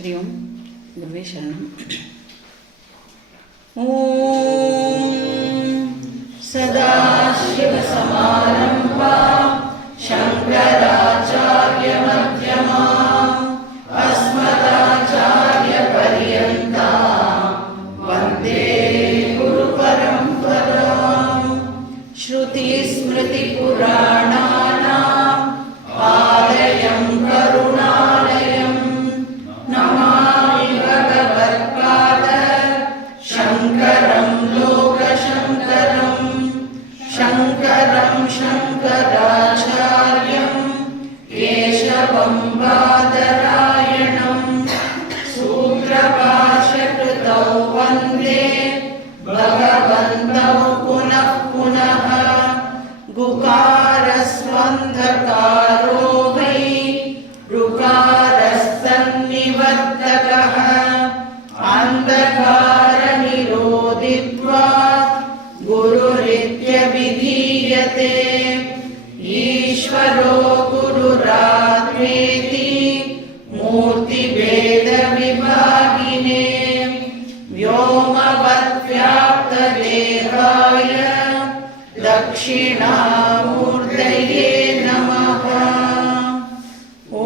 हरि ओम गुरुवे शरणम। ओम सदाशिवसमारंभा शंकराचार्यमध्यमाम् अस्मदाचार्यपर्यन्तां वन्दे गुरुपरम्पराम्। श्रुतिस्मृतिपुराणानाम् आलयं करुणालयं नमामि भगवत्पाद शङ्करं लोकशङ्करं शङ्करं शङ्कराचार्यं केशवं बादरायणं सूत्रभाष्यकृतौ वन्दे भगवन्तौ पुनः पुनः। गुकारस्वन्धकारो वै ऋकारस्तन्निवर्तकः अन्धकारनिरोधित्वात् गुरुरित्यभिधीयते। ईश्वरो गुरुरात्मेति मूर्तिभेदविभागिने व्योमवद्व्याप्तदेहाय दक्षिणामूर्तये नमः। ॐ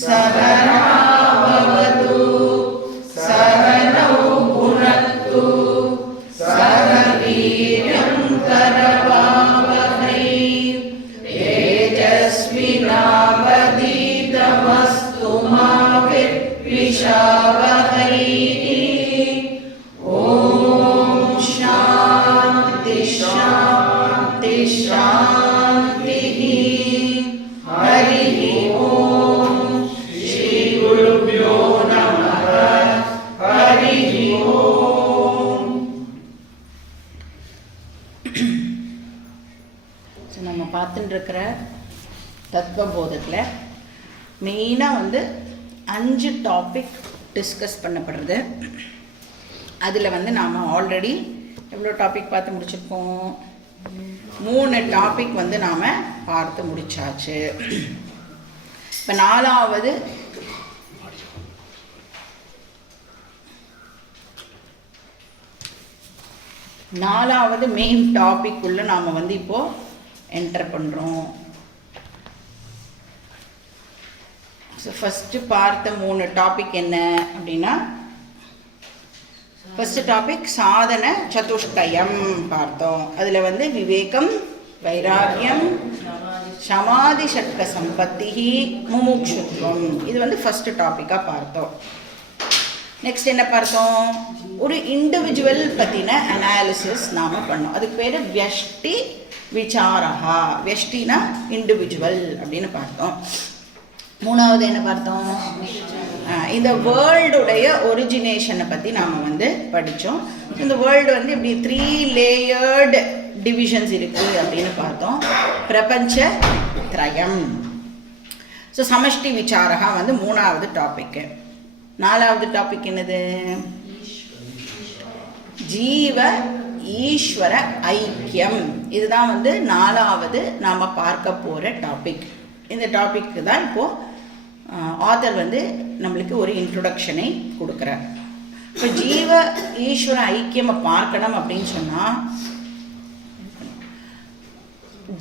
सहना भवतु सहनौ भुनक्तु सह वीर्यं करवावहै तेजस्विनावधीतमस्तु मा विद्विषावहै। शांति हरि ओम श्री गुरुभ्यो नमः। हरि ओम। நம்ம பார்த்துட்டு இருக்கிற தத்துவபோதத்தில் மெயினாக வந்து 5 டாபிக் டிஸ்கஸ் பண்ணப்படுறது. அதில் வந்து நாம் ஆல்ரெடி எவ்வளோ டாபிக் பார்த்து முடிச்சிருக்கோம்? 3 டாபிக் வந்து நாம் பார்த்து முடிச்சாச்சு. இப்போ 4வது மெயின் டாபிக் உள்ள நாம் வந்து இப்போது என்டர் பண்ணுறோம். ஸோ ஃபஸ்ட்டு பார்த்த 3 டாபிக் என்ன அப்படின்னா, ஃபர்ஸ்ட் டாபிக் சாதன சதுஷ்டயம் பார்த்தோம். அதில் வந்து விவேகம், வைராகியம், சமாதி ஷட்க சம்பத்தி, முமுட்சுத்வம், இது வந்து ஃபர்ஸ்ட் டாப்பிக்காக பார்த்தோம். நெக்ஸ்ட் என்ன பார்த்தோம்? ஒரு இண்டிவிஜுவல் பற்றின அனாலிசிஸ் நாம் பண்ணோம். அதுக்கு பேர் வியஷ்டி விசாரஹா. வியஷ்டினா இண்டிவிஜுவல் அப்படின்னு பார்த்தோம். 3வது என்ன பார்த்தோம்? இந்த வேர்ல்டுடைய ஒரிஜினேஷனை பற்றி நாம் வந்து படித்தோம். இந்த வேர்ல்டு வந்து இப்படி 3 லேயர்டு டிவிஷன்ஸ் இருக்குது அப்படின்னு பார்த்தோம். பிரபஞ்ச திரயம். ஸோ சமஷ்டி விசாரகா வந்து 3வது டாபிக்கு. 4வது டாபிக் என்னது? ஜீவ ஈஸ்வர ஐக்கியம். இதுதான் வந்து 4வது நாம் பார்க்க போகிற டாபிக். இந்த டாபிக்கு தான் இப்போது ஆத்தர் வந்து நம்மளுக்கு ஒரு இன்ட்ரொடக்ஷனை கொடுக்குறார். இப்போ ஜீவ ஈஸ்வர ஐக்கியமை பார்க்கணும் அப்படின்னு சொன்னால்,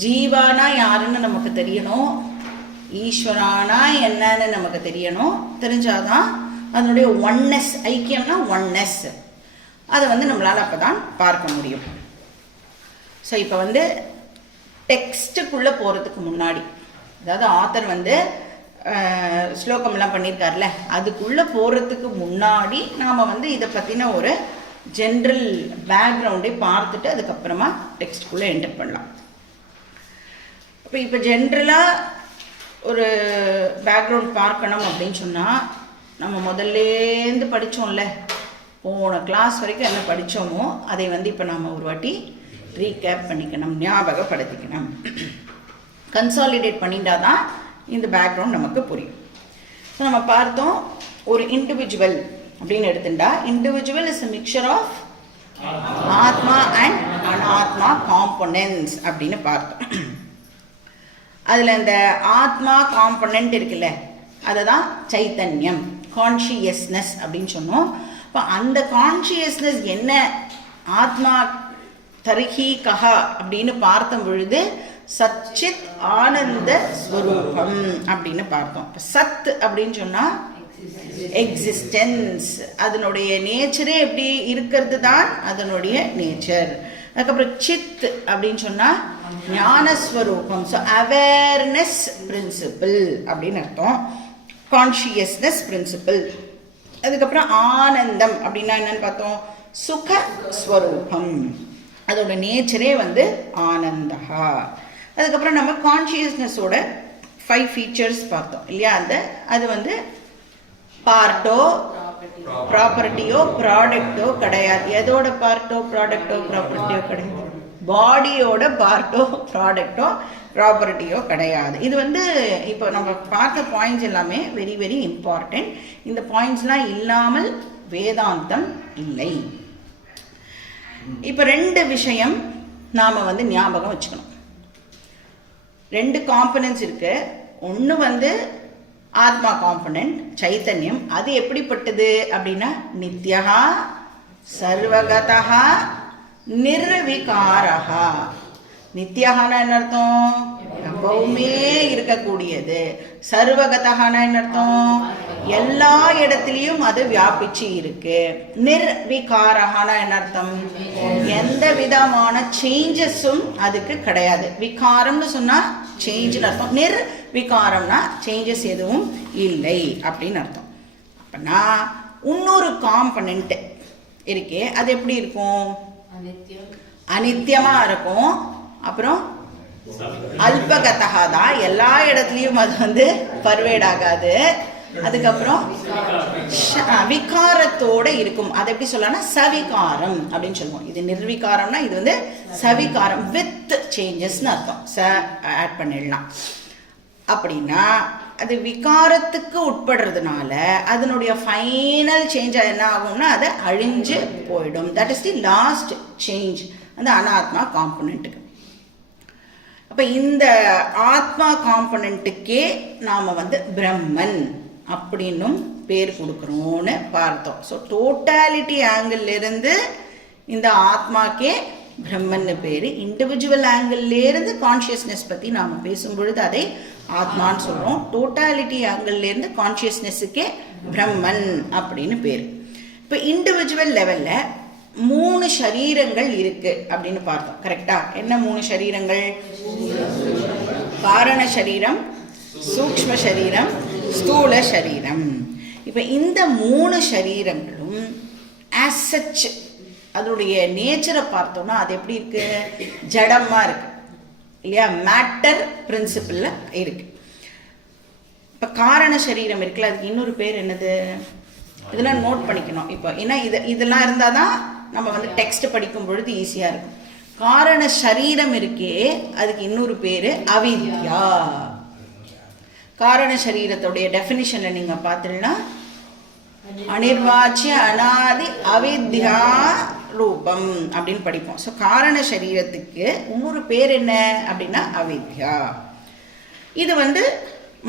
ஜீவானா யாருன்னு நமக்கு தெரியணும், ஈஸ்வரானா என்னன்னு நமக்கு தெரியணும். தெரிஞ்சாதான் அதனுடைய ஒன்னஸ், ஐக்கியம்னா ஒன்னஸ், அதை வந்து நம்மளால் அப்போ தான் பார்க்க முடியும். ஸோ இப்போ வந்து டெக்ஸ்ட்டுக்குள்ளே போகிறதுக்கு முன்னாடி, அதாவது ஆத்தர் வந்து ஸ்லோகம்லாம் பண்ணியிருக்கார்ல, அதுக்குள்ளே போகிறதுக்கு முன்னாடி நாம் வந்து இதை பற்றின ஒரு ஜென்ரல் பேக்ரவுண்டை பார்த்துட்டு அதுக்கப்புறமா டெக்ஸ்ட்டுக்குள்ளே என்டர் பண்ணலாம். இப்போ ஜென்ரலாக ஒரு பேக்ரவுண்ட் பார்க்கணும் அப்படின்னு சொன்னால், நம்ம முதல்லேருந்து படித்தோம்ல, போன கிளாஸ் வரைக்கும் என்ன படித்தோமோ அதை வந்து இப்போ நாம் ஒரு வாட்டி ரீகேப் பண்ணிக்கணும், ஞாபகப்படுத்திக்கணும். கன்சாலிடேட் பண்ணிட்டா தான் இந்த பேக்ரவுண்ட் நமக்கு புரியும். ஸோ நம்ம பார்த்தோம், ஒரு இண்டிவிஜுவல் அப்படின்னு எடுத்துட்டா, individual is a mixture of ஆத்மா அண்ட் அனாத்மா காம்போனன்ட்ஸ் அப்படின்னு பார்த்தோம். அதில் இந்த ஆத்மா காம்பனண்ட் இருக்குல்ல, அதை தான் சைத்தன்யம், கான்ஷியஸ்னஸ் அப்படின்னு சொன்னோம். இப்போ அந்த கான்ஷியஸ்னஸ் என்ன, ஆத்மா தரிகி கஹா அப்படின்னு பார்த்த பொழுது சச்சித் ஆனந்த ஸ்வரூபம் அப்படின்னு பார்த்தோம். சத் அப்படின்னு சொன்னா எக்ஸிஸ்டன்ஸ், அதனுடைய நேச்சரே எப்படி இருக்கிறது தான் அதனுடைய நேச்சர். அதுக்கப்புறம் சித் அப்படின்னு சொன்னா ஞானஸ்வரூபம், ஸோ அவேர்னஸ் பிரின்சிபிள் அப்படின்னு அர்த்தம், கான்ஷியஸ்னஸ் பிரின்சிபிள். அதுக்கப்புறம் ஆனந்தம் அப்படின்னா என்னன்னு பார்த்தோம், சுகஸ்வரூபம், அதோட நேச்சரே வந்து ஆனந்தா. அதுக்கப்புறம் நம்ம கான்ஷியஸ்னஸோட 5 ஃபீச்சர்ஸ் பார்த்தோம் இல்லையா. அது வந்து பார்ட்டோ ப்ராப்பர்ட்டியோ ப்ராடக்டோ கிடையாது. எதோட பார்ட்டோ ப்ராடக்டோ ப்ராப்பர்ட்டியோ கிடையாது, பாடியோட பார்ட்டோ ப்ராடக்டோ ப்ராப்பர்ட்டியோ கிடையாது. இது வந்து இப்போ நம்ம பார்த்த பாயிண்ட்ஸ் எல்லாமே வெரி வெரி இம்பார்ட்டன்ட். இந்த பாயிண்ட்ஸ்லாம் இல்லாமல் வேதாந்தம் இல்லை. இப்போ 2 விஷயம் நாம் வந்து ஞாபகம் வச்சுக்கணும். 2 காம்பனன்ட்ஸ் இருக்கு. ஒன்று வந்து ஆத்மா காம்பனன்ட் சைத்தன்யம். அது எப்படிப்பட்டது அப்படின்னா நித்யஹா சர்வகதஹா நிர்விகாரஹா. நித்யஹானா என்ன அர்த்தம், எப்பவுமே இருக்கக்கூடியது. சர்வகதஹானா என்ன அர்த்தம், எல்லா இடத்துலையும் அது வியாபிச்சு இருக்கு. நிர்விகாரஹானா என்ன அர்த்தம், எந்த விதமான சேஞ்சஸும் அதுக்கு கிடையாது. விகாரம்னு சொன்னா சேஞ்சுன்னு அர்த்தம், நிர்விகாரம்னா சேஞ்சஸ் எதுவும் இல்லை அப்படின்னு அர்த்தம். அப்படின்னா இன்னொரு காம்பனன்ட் இருக்கே, அது எப்படி இருக்கும், அனித்தியமா இருக்கும். அப்புறம் அல்பகதா தான், எல்லா இடத்துலையும் அது வந்து பர்வேட் ஆகாது. அதுக்கப்புறம் விகாரத்தோட இருக்கும். அது எப்படி சொல்லலாம், சவிகாரம் அப்படின்னு சொல்லுவோம். இது நிர்விகாரம்னா இது வந்து சவிகாரம் வித் சேஞ்சஸ்ன்னு அர்த்தம். ஆட் பண்ணிடலாம். அப்படின்னா அது விகாரத்துக்கு உட்படுறதுனால அதனுடைய ஃபைனல் சேஞ்ச் என்ன ஆகும்னா அது அழிஞ்சு போயிடும். That is the last change அந்த அனாத்மா காம்பனண்ட்டுக்கு. அப்போ இந்த ஆத்மா காம்பனண்ட்டுக்கே நாம் வந்து பிரம்மன் அப்படின்னும் பேர் கொடுக்குறோன்னு பார்த்தோம். ஸோ டோட்டாலிட்டி ஆங்கிள்லேருந்து இந்த ஆத்மாக்கே பிரம்மன்னு பேர். இண்டிவிஜுவல் ஆங்கிள்லேருந்து கான்ஷியஸ்னஸ் பற்றி நாம் பேசும்பொழுது அதை ஆத்மான்னு சொல்கிறோம். டோட்டாலிட்டி ஆங்கிள்லேருந்து கான்ஷியஸ்னஸுக்கே பிரம்மன் அப்படின்னு பேர். இப்போ இண்டிவிஜுவல் லெவலில் 3 சரீரங்கள் இருக்கு அப்படின்னு பார்த்தோம். கரெக்டா? என்ன 3 சரீரங்கள்? காரண சரீரம், சூக்ஷ்ம சரீரம், ஸ்தூல சரீரம். இப்போ இந்த 3 சரீரங்களும் as such அதனுடைய நேச்சரை பார்த்தோம்னா அது எப்படி இருக்கு, ஜடமா இருக்கு இல்லையா, மேட்டர் பிரின்சிபிள்ல இருக்கு. இப்போ காரண சரீரம் இருக்குல்ல, அதுக்கு இன்னொரு பேர் என்னது, இதெல்லாம் நோட் பண்ணிக்கணும். இப்போ ஏன்னா இதெல்லாம் இருந்தால் தான் நம்ம வந்து டெக்ஸ்ட் படிக்கும் பொழுது ஈஸியாக இருக்கும். காரண சரீரம் இருக்கே அதுக்கு இன்னொரு பேர் அவித்யா. காரண சரீரத்துடைய டெஃபினிஷனை நீங்கள் பார்த்தீங்கன்னா அனிர்வாச்சிய அனாதி அவித்யா ரூபம் அப்படின்னு படிப்போம். ஸோ காரண சரீரத்துக்கு இன்னொரு பேர் என்ன அப்படின்னா அவித்யா. இது வந்து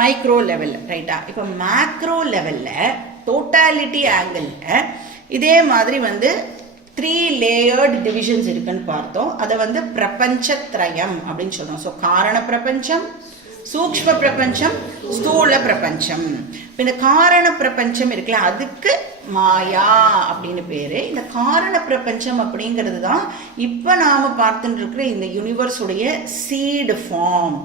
மைக்ரோ லெவலில், ரைட்டா? இப்போ மேக்ரோ லெவலில் டோட்டாலிட்டி ஆங்கிளில் இதே மாதிரி வந்து 3 லேயர்டு டிவிஷன்ஸ் இருக்குன்னு பார்த்தோம். அதை வந்து பிரபஞ்சத்ரயம் அப்படின்னு சொல்றோம். ஸோ காரண பிரபஞ்சம், சூக்ஷ்ம பிரபஞ்சம், ஸ்தூல பிரபஞ்சம். இந்த காரண பிரபஞ்சம் இருக்குல்ல அதுக்கு மாயா அப்படின்னு பேரு. இந்த காரண பிரபஞ்சம் அப்படிங்கிறது தான் இப்போ நாம பார்த்துட்டு இருக்கிற இந்த யூனிவர்ஸுடைய சீடு ஃபார்ம்.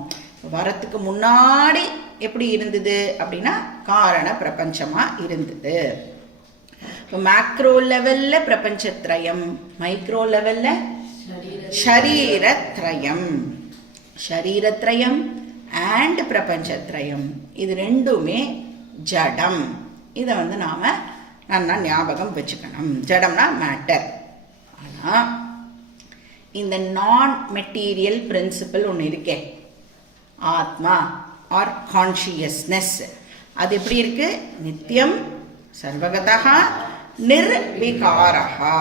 வரத்துக்கு முன்னாடி எப்படி இருந்தது அப்படின்னா காரண பிரபஞ்சமா இருந்தது. இப்போ மேக்ரோ லெவல்ல பிரபஞ்சத்ரயம், மைக்ரோ லெவல்ல ஷரீரத்ரயம். ஷரீரத்ரயம் அண்ட் பிரபஞ்சத்ரயம் இது ரெண்டுமே ஜடம். இதை வந்து நாம நல்லா ஞாபகம் வச்சுக்கணும். ஜடம்னா மேட்டர். ஆனால் இந்த நான் மெட்டீரியல் பிரின்சிபல் ஒன்று இருக்கே, ஆத்மா ஆர் கான்ஷியஸ்னஸ், அது எப்படி இருக்கு, நித்தியம், சர்வகதா, நிர்விகாரஹா.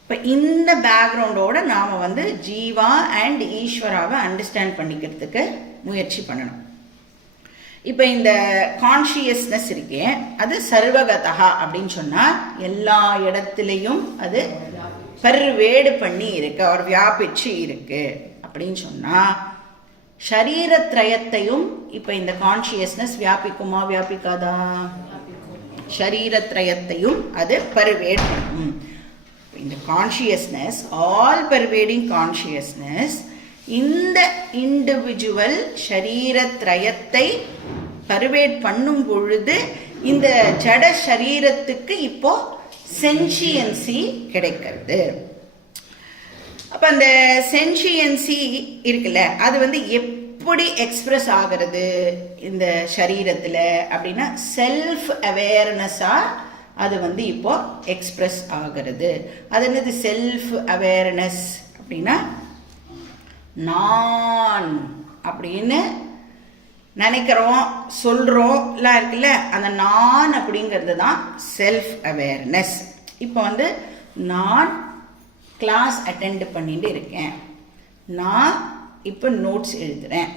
இப்போ இந்த பேக்ரவுண்டோட நாம் வந்து ஜீவா அண்ட் ஈஸ்வராவை அண்டர்ஸ்டாண்ட் பண்ணிக்கிறதுக்கு முயற்சி பண்ணணும். இப்போ இந்த கான்ஷியஸ்னஸ் இருக்கே அது சர்வகதா அப்படின்னு சொன்னால் எல்லா இடத்துலையும் அது பர்வேடு பண்ணி இருக்கு, அவர் வியாபிச்சு இருக்கு அப்படின்னு சொன்னால் ஷரீரத்ரயத்தையும் இப்போ இந்த கான்ஷியஸ்னஸ் வியாபிக்குமா வியாபிக்காதா? ஷரீரத்ரயத்தையும் அது பர்வேட் பண்ணும். இந்த கான்ஷியஸ்னஸ், ஆல் பர்வேடிங் கான்ஷியஸ்னஸ் இந்த இண்டிவிஜுவல் ஷரீரத்ரயத்தை பர்வேட் பண்ணும் பொழுது இந்த ஜட சரீரத்துக்கு இப்போ சென்சியன்சி கிடைக்கிறது. அப்போ அந்த சென்சியன்சி இருக்குல்ல, அது வந்து எப்படி எக்ஸ்பிரஸ் ஆகிறது இந்த சரீரத்தில் அப்படின்னா செல்ஃப் அவேர்னஸாக அது வந்து இப்போ எக்ஸ்பிரஸ் ஆகிறது. அது என்னது செல்ஃப் அவேர்னஸ் அப்படின்னா நான் அப்படின்னு நினைக்கிறோம் சொல்கிறோம் எல்லாம் இருக்குல்ல, அந்த நான் அப்படிங்கிறது தான் செல்ஃப் அவேர்னஸ். இப்போ வந்து நான் கிளாஸ் அட்டெண்ட் பண்ணிட்டு இருக்கேன், நான் இப்போ நோட்ஸ் எழுதுகிறேன்,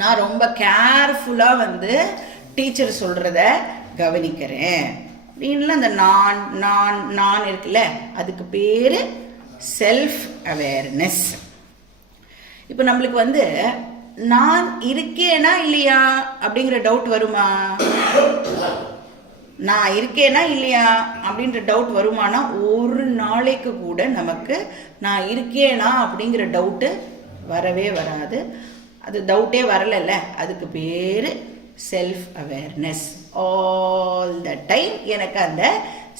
நான் ரொம்ப கேர்ஃபுல்லாக வந்து டீச்சர் சொல்கிறத கவனிக்கிறேன் அப்படின்ல அந்த நான் நான் நான் இருக்குல்ல, அதுக்கு பேர் செல்ஃப் அவேர்னஸ். இப்போ நம்மளுக்கு வந்து நான் இருக்கேனா இல்லையா அப்படிங்கிற டவுட் வருமா? நான் இருக்கேனா இல்லையா அப்படின்ற டவுட் வருமானா ஒரு நாளைக்கு கூட நமக்கு நான் இருக்கேனா அப்படிங்கிற டவுட்டு வரவே வராது. அது டவுட்டே வரலைல்ல, அதுக்கு பேர் self awareness. All the time எனக்கு அந்த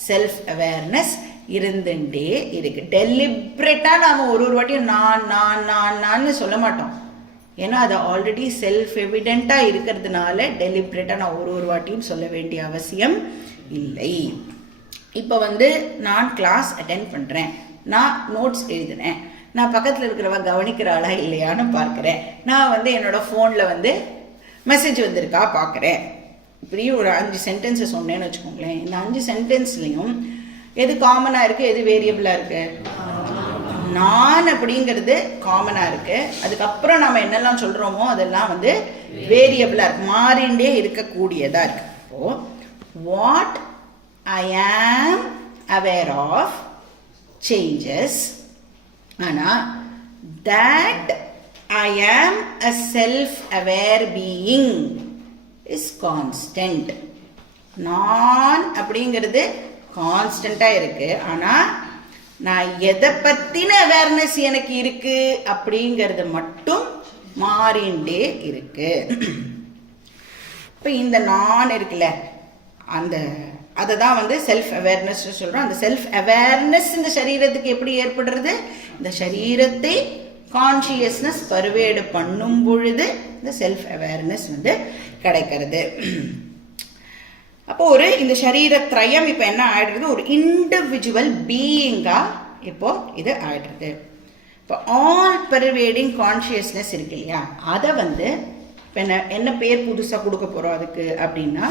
செல்ஃப் அவேர்னஸ் இருந்துட்டே இருக்கு. டெலிப்ரேட்டாக நாம் ஒரு வாட்டியும் நான் நான் நான் நான் சொல்ல மாட்டோம், ஏன்னா அது ஆல்ரெடி செல்ஃப் எவிடெண்ட்டாக இருக்கிறதுனால டெலிப்ரேட்டாக நான் ஒரு வாட்டியும் சொல்ல வேண்டிய அவசியம் இல்லை. இப்போ வந்து நான் கிளாஸ் அட்டென்ட் பண்ணுறேன், நான் நோட்ஸ் எழுதுனேன், நான் பக்கத்தில் இருக்கிறவ கவனிக்கிறாளா இல்லையான்னு பார்க்குறேன், நான் வந்து என்னோடய ஃபோனில் வந்து மெசேஜ் வந்திருக்கா பார்க்குறேன். இப்படி ஒரு 5 சென்டென்ஸை சொன்னேன்னு வச்சுக்கோங்களேன். இந்த 5 சென்டென்ஸ்லையும் எது காமனாக இருக்குது, எது வேரியபிளாக இருக்குது? நான் அப்படிங்கிறது காமனாக இருக்குது. அதுக்கப்புறம் நம்ம என்னெல்லாம் சொல்கிறோமோ அதெல்லாம் வந்து வேரியபிளாக இருக்கு, மாறிண்டே இருக்கக்கூடியதாக இருக்குது. இப்போது வாட் ஐ ஆம் அவேர் ஆஃப் சேஞ்சஸ், ஆனால் தட் ஐ ஆம் அ self aware being is constant. நான் அப்படிங்கிறது கான்ஸ்டண்ட்டாக இருக்குது, ஆனால் நான் எதை பற்றின அவேர்னஸ் எனக்கு இருக்கு அப்படிங்கிறது மட்டும் மாறிண்டே இருக்கு. இப்போ இந்த நான் இருக்குல்ல, அந்த அதை தான் வந்து செல்ஃப் அவேர்னஸ் சொல்கிறோம். அந்த செல்ஃப் அவேர்னஸ் இந்த சரீரத்துக்கு எப்படி ஏற்படுறது? இந்த சரீரத்தை கான்ஷியஸ்னஸ் பர்வேடு பண்ணும் பொழுது இந்த செல்ஃப் அவேர்னஸ் வந்து கிடைக்கிறது. அப்போ ஒரு இந்த சரீரத்ரயம் இப்போ என்ன ஆயிடுறது, ஒரு இண்டிவிஜுவல் பீயிங்காக இப்போ இது ஆயிடுறது. இப்போ ஆல் பர்வேடிங் கான்ஷியஸ்னஸ் இருக்கு இல்லையா, அதை வந்து இப்போ என்ன பேர் புதுசாக கொடுக்க போகிறோம் அதுக்கு அப்படின்னா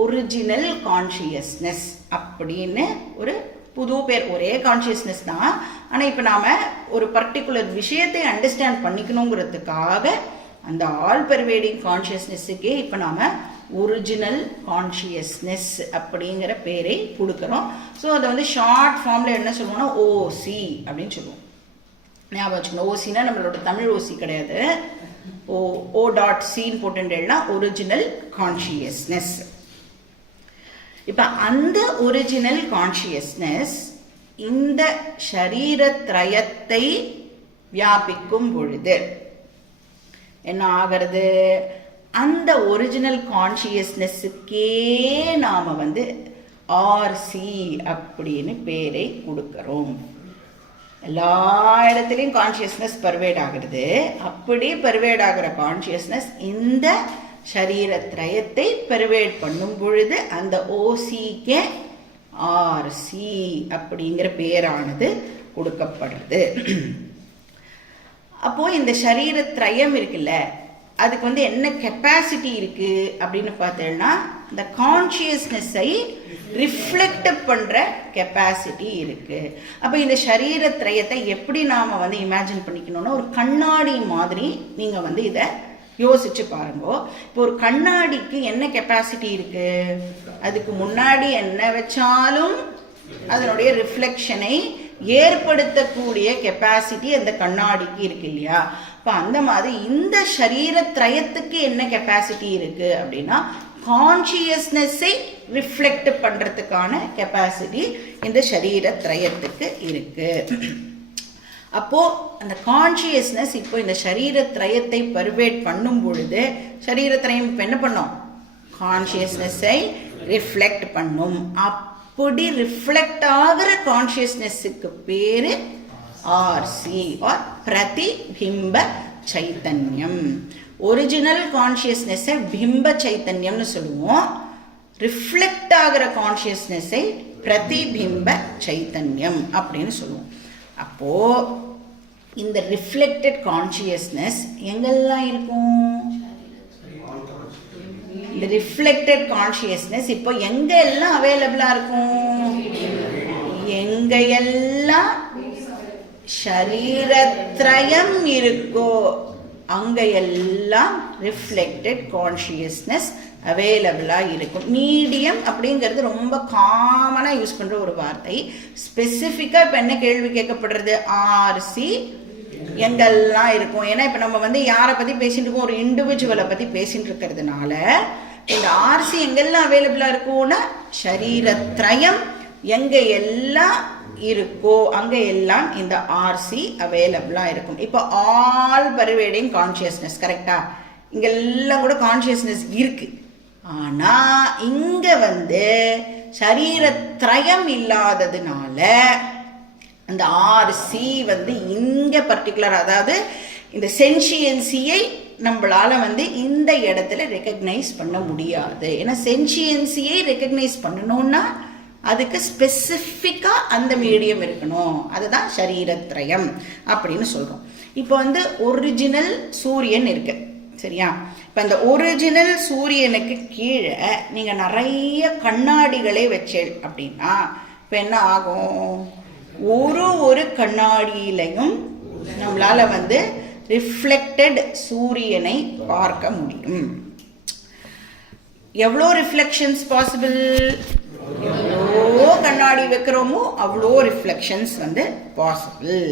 ஒரிஜினல் கான்ஷியஸ்னஸ் அப்படின்னு ஒரு புது பேர். ஒரே கான்ஷியஸ்னஸ் தான், ஆனால் இப்போ நாம் ஒரு பர்டிகுலர் விஷயத்தை அண்டர்ஸ்டாண்ட் பண்ணிக்கணுங்கிறதுக்காக அந்த ஆல் பர்வேடிங் கான்ஷியஸ்னஸுக்கே இப்போ நாம் ஒரிஜினல் கான்ஷியஸ்னஸ் அப்படிங்கிற பேரை கொடுக்குறோம். ஸோ அதை வந்து ஷார்ட் ஃபார்மில் என்ன சொல்லுவோம்னா ஓசி அப்படின்னு சொல்லுவோம். ஞாபகம் வச்சுக்கணும், ஓசினா நம்மளோட தமிழ் ஓசி கிடையாது, O.C போட்டுன்னா ஒரிஜினல் கான்ஷியஸ்னஸ். இப்போ அந்த ஒரிஜினல் கான்ஷியஸ்னஸ் இந்த ஷரீரத்ரயத்தை வியாபிக்கும் பொழுது என்ன ஆகிறது, அந்த ஒரிஜினல் கான்ஷியஸ்னஸுக்கே நாம் வந்து ஆர்சி அப்படின்னு பேரை கொடுக்குறோம். எல்லா இடத்துலையும் கான்ஷியஸ்னஸ் பர்வேட் ஆகிறது. அப்படி பர்வேட் ஆகிற கான்ஷியஸ்னஸ் இந்த சரீரத்ரயத்தை பர்வேட் பண்ணும் பொழுது அந்த ஓசிக்கே ஆர்சி அப்படிங்கிற பேரானது கொடுக்கப்படுறது. அப்போ இந்த சரீரத்ரயம் இருக்குல்ல, அதுக்கு வந்து என்ன கெப்பாசிட்டி இருக்கு அப்படின்னு பார்த்தோம்னா இந்த கான்ஷியஸ்னஸை ரிஃப்ளெக்ட் பண்ற கெப்பாசிட்டி இருக்கு. அப்போ இந்த சரீரத்ரயத்தை எப்படி நாம வந்து இமேஜின் பண்ணிக்கணும்னா ஒரு கண்ணாடி மாதிரி நீங்க வந்து இதை யோசிச்சு பாருங்க. இப்போ ஒரு கண்ணாடிக்கு என்ன கெப்பாசிட்டி இருக்கு? அதுக்கு முன்னாடி என்ன வச்சாலும் அதனுடைய ரிஃப்ளெக்ஷனை ஏற்படுத்தக்கூடிய கெப்பாசிட்டி அந்த கண்ணாடிக்கு இருக்கு இல்லையா? இப்போ அந்த மாதிரி இந்த சரீரத்ரயத்துக்கு என்ன கெப்பாசிட்டி இருக்கு அப்படின்னா, கான்சியஸ்னஸை ரிஃப்ளெக்ட் பண்றதுக்கான கெப்பாசிட்டி இந்த சரீரத்ரயத்துக்கு இருக்கு. அப்போ அந்த கான்சியஸ்னஸ் இப்போ இந்த சரீரத்ரயத்தை பர்வேட் பண்ணும் பொழுது சரீரத்ரயம் இப்போ என்ன பண்ணும்? கான்சியஸ்னஸை ரிஃப்ளெக்ட் பண்ணும். அப்படி ரிஃப்ளெக்ட் ஆகிற கான்சியஸ்னஸுக்கு பேரு ஆர்சி ஆர் பிரதிபிம்ப சைத்தன்யம். ஒரிஜினல் கான்சியஸ்னஸை பிம்ப சைத்தன்யம்னு சொல்லுவோம். ரிஃப்ளெக்ட் ஆகிற கான்சியஸ்னஸை பிரதிபிம்ப சைத்தன்யம் அப்படின்னு சொல்லுவோம். அப்போ இந்த ரிஃப்ளெக்டட் கான்சியஸ்னஸ் எங்கெல்லாம் இருக்கும்? இந்த ரிஃப்ளெக்டட் கான்சியஸ்னஸ் இப்போ எங்க எல்லாம் அவைலபிளா இருக்கும்? எங்க எல்லாம் சரீரத்ரயம் இருக்கோ அங்க எல்லாம் ரிஃப்ளெக்டட் கான்சியஸ்னஸ் அவைலபிளா இருக்கும். மீடியம் அப்படிங்கிறது ரொம்ப காமனா யூஸ் பண்ற ஒரு வார்த்தை. ஸ்பெசிஃபிக்கா இப்ப என்ன கேள்வி கேட்கப்படுறது? ஆர்சி எங்கெல்லாம் இருக்கும். ஏன்னா இப்ப நம்ம வந்து யாரை பத்தி பேசிட்டு இருக்கோம்? ஒரு இண்டிவிஜுவலை பத்தி பேசிட்டு இருக்கிறதுனால இந்த ஆர்சி எங்கெல்லாம் அவைலபிளா இருக்கும்னா, சரீரத்ரயம் எங்க எல்லாம் இருக்கோ அங்க எல்லாம் இந்த ஆர்சி அவைலபிளா இருக்கும். இப்போ ஆல் பர்வேடிங் கான்சியஸ்னஸ், கரெக்டா? இங்கெல்லாம் கூட கான்சியஸ்னஸ் இருக்கு. ஆனா இங்க வந்து சரீரத்ரயம் இல்லாததுனால அந்த ஆர்சி வந்து இங்க பர்டிகுலர், அதாவது இந்த சென்சியன்சியை நம்மளால வந்து இந்த இடத்துல ரெகக்னைஸ் பண்ண முடியாது. ஏன்னா சென்சியன்சியை ரெகக்னைஸ் பண்ணணும்னா அதுக்கு ஸ்பெசிஃபிக்கா அந்த மீடியம் இருக்கணும். அதுதான் சரீரத்ரயம் அப்படின்னு சொல்றோம். இப்போ வந்து ஒரிஜினல் சூரியன் இருக்கு, சரியா? இப்போ அந்த ஒரிஜினல் சூரியனுக்கு கீழே நீங்க நிறைய கண்ணாடிகளை வச்சேள் அப்படின்னா இப்போ என்ன ஆகும்? ஒரு கண்ணாடியிலையும் நம்மளால வந்து ரிஃப்ளெக்டட் சூரியனை பார்க்க முடியும். எவ்வளோ ரிஃப்ளெக்ஷன்ஸ் பாசிபிள்? எவ்வளோ கண்ணாடி வைக்கிறோமோ அவ்வளோ ரிஃப்ளெக்ஷன்ஸ் வந்து பாசிபிள்.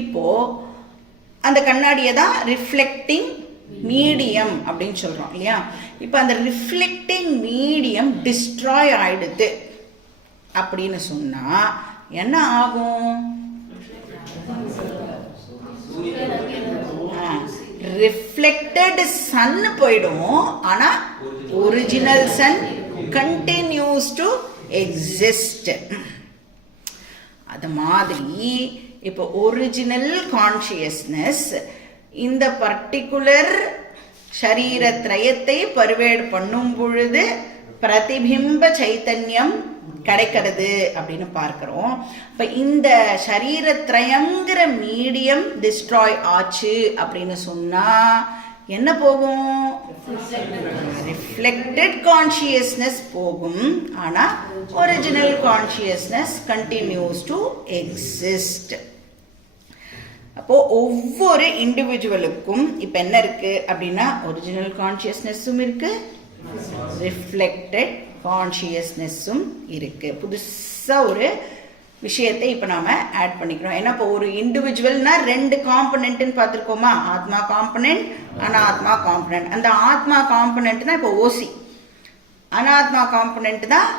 இப்போ அந்த கண்ணாடியை தான் ரிஃப்ளெக்டிங் மீடியம் அப்படின்னு சொல்றோம் இல்லையா? இப்போ அந்த ரிஃப்ளெக்டிங் மீடியம் டிஸ்ட்ராய் ஆயிடுது அப்படின்னு சொன்னா என்ன ஆகும்? ரிஃப்ளெக்டட் சன் போயிடும். ஆனா original sun continues to exist. அது மாதிரி இப்போ ஒரிஜினல் கான்சியஸ்னஸ் இந்த பர்டிகுலர் சரீரத்ரயத்தை பர்வேட் பண்ணும் பொழுது பிரதிபிம்ப சைத்தன்யம் கிடைக்கிறது அப்படின்னு பார்க்கிறோம். இப்ப இந்த சரீரத்ரயங்கிற மீடியம் டிஸ்ட்ராய் ஆச்சு அப்படின்னு சொன்னா என்ன போகும்? ரிஃப்ளெக்டட் கான்சியஸ்னஸ் போகும். ஆனா original consciousness continues to exist. அப்போ ஒவ்வொரு இண்டிவிஜுவலுக்கும் இப்ப என்ன இருக்கு அப்படின்னா, ஒரிஜினல் கான்சியஸ்னஸும் இருக்கு, ரிஃப்ளெக்டட் கான்சியஸ்னஸும் இருக்கு. புதுசா ஒரு விஷயத்தை இப்ப நாம ஆட் பண்ணிக்கிறோம். ஏன்னா இப்போ ஒரு இண்டிவிஜுவல்னா ரெண்டு காம்பனன்ட்னு பார்த்திருக்கோமா? ஆத்மா காம்பனன்ட், அனாத்மா காம்பனன்ட். அந்த ஆத்மா காம்பனன்ட் தான் இப்போ ஓசி, அனாத்மா காம்பனன்ட் தான்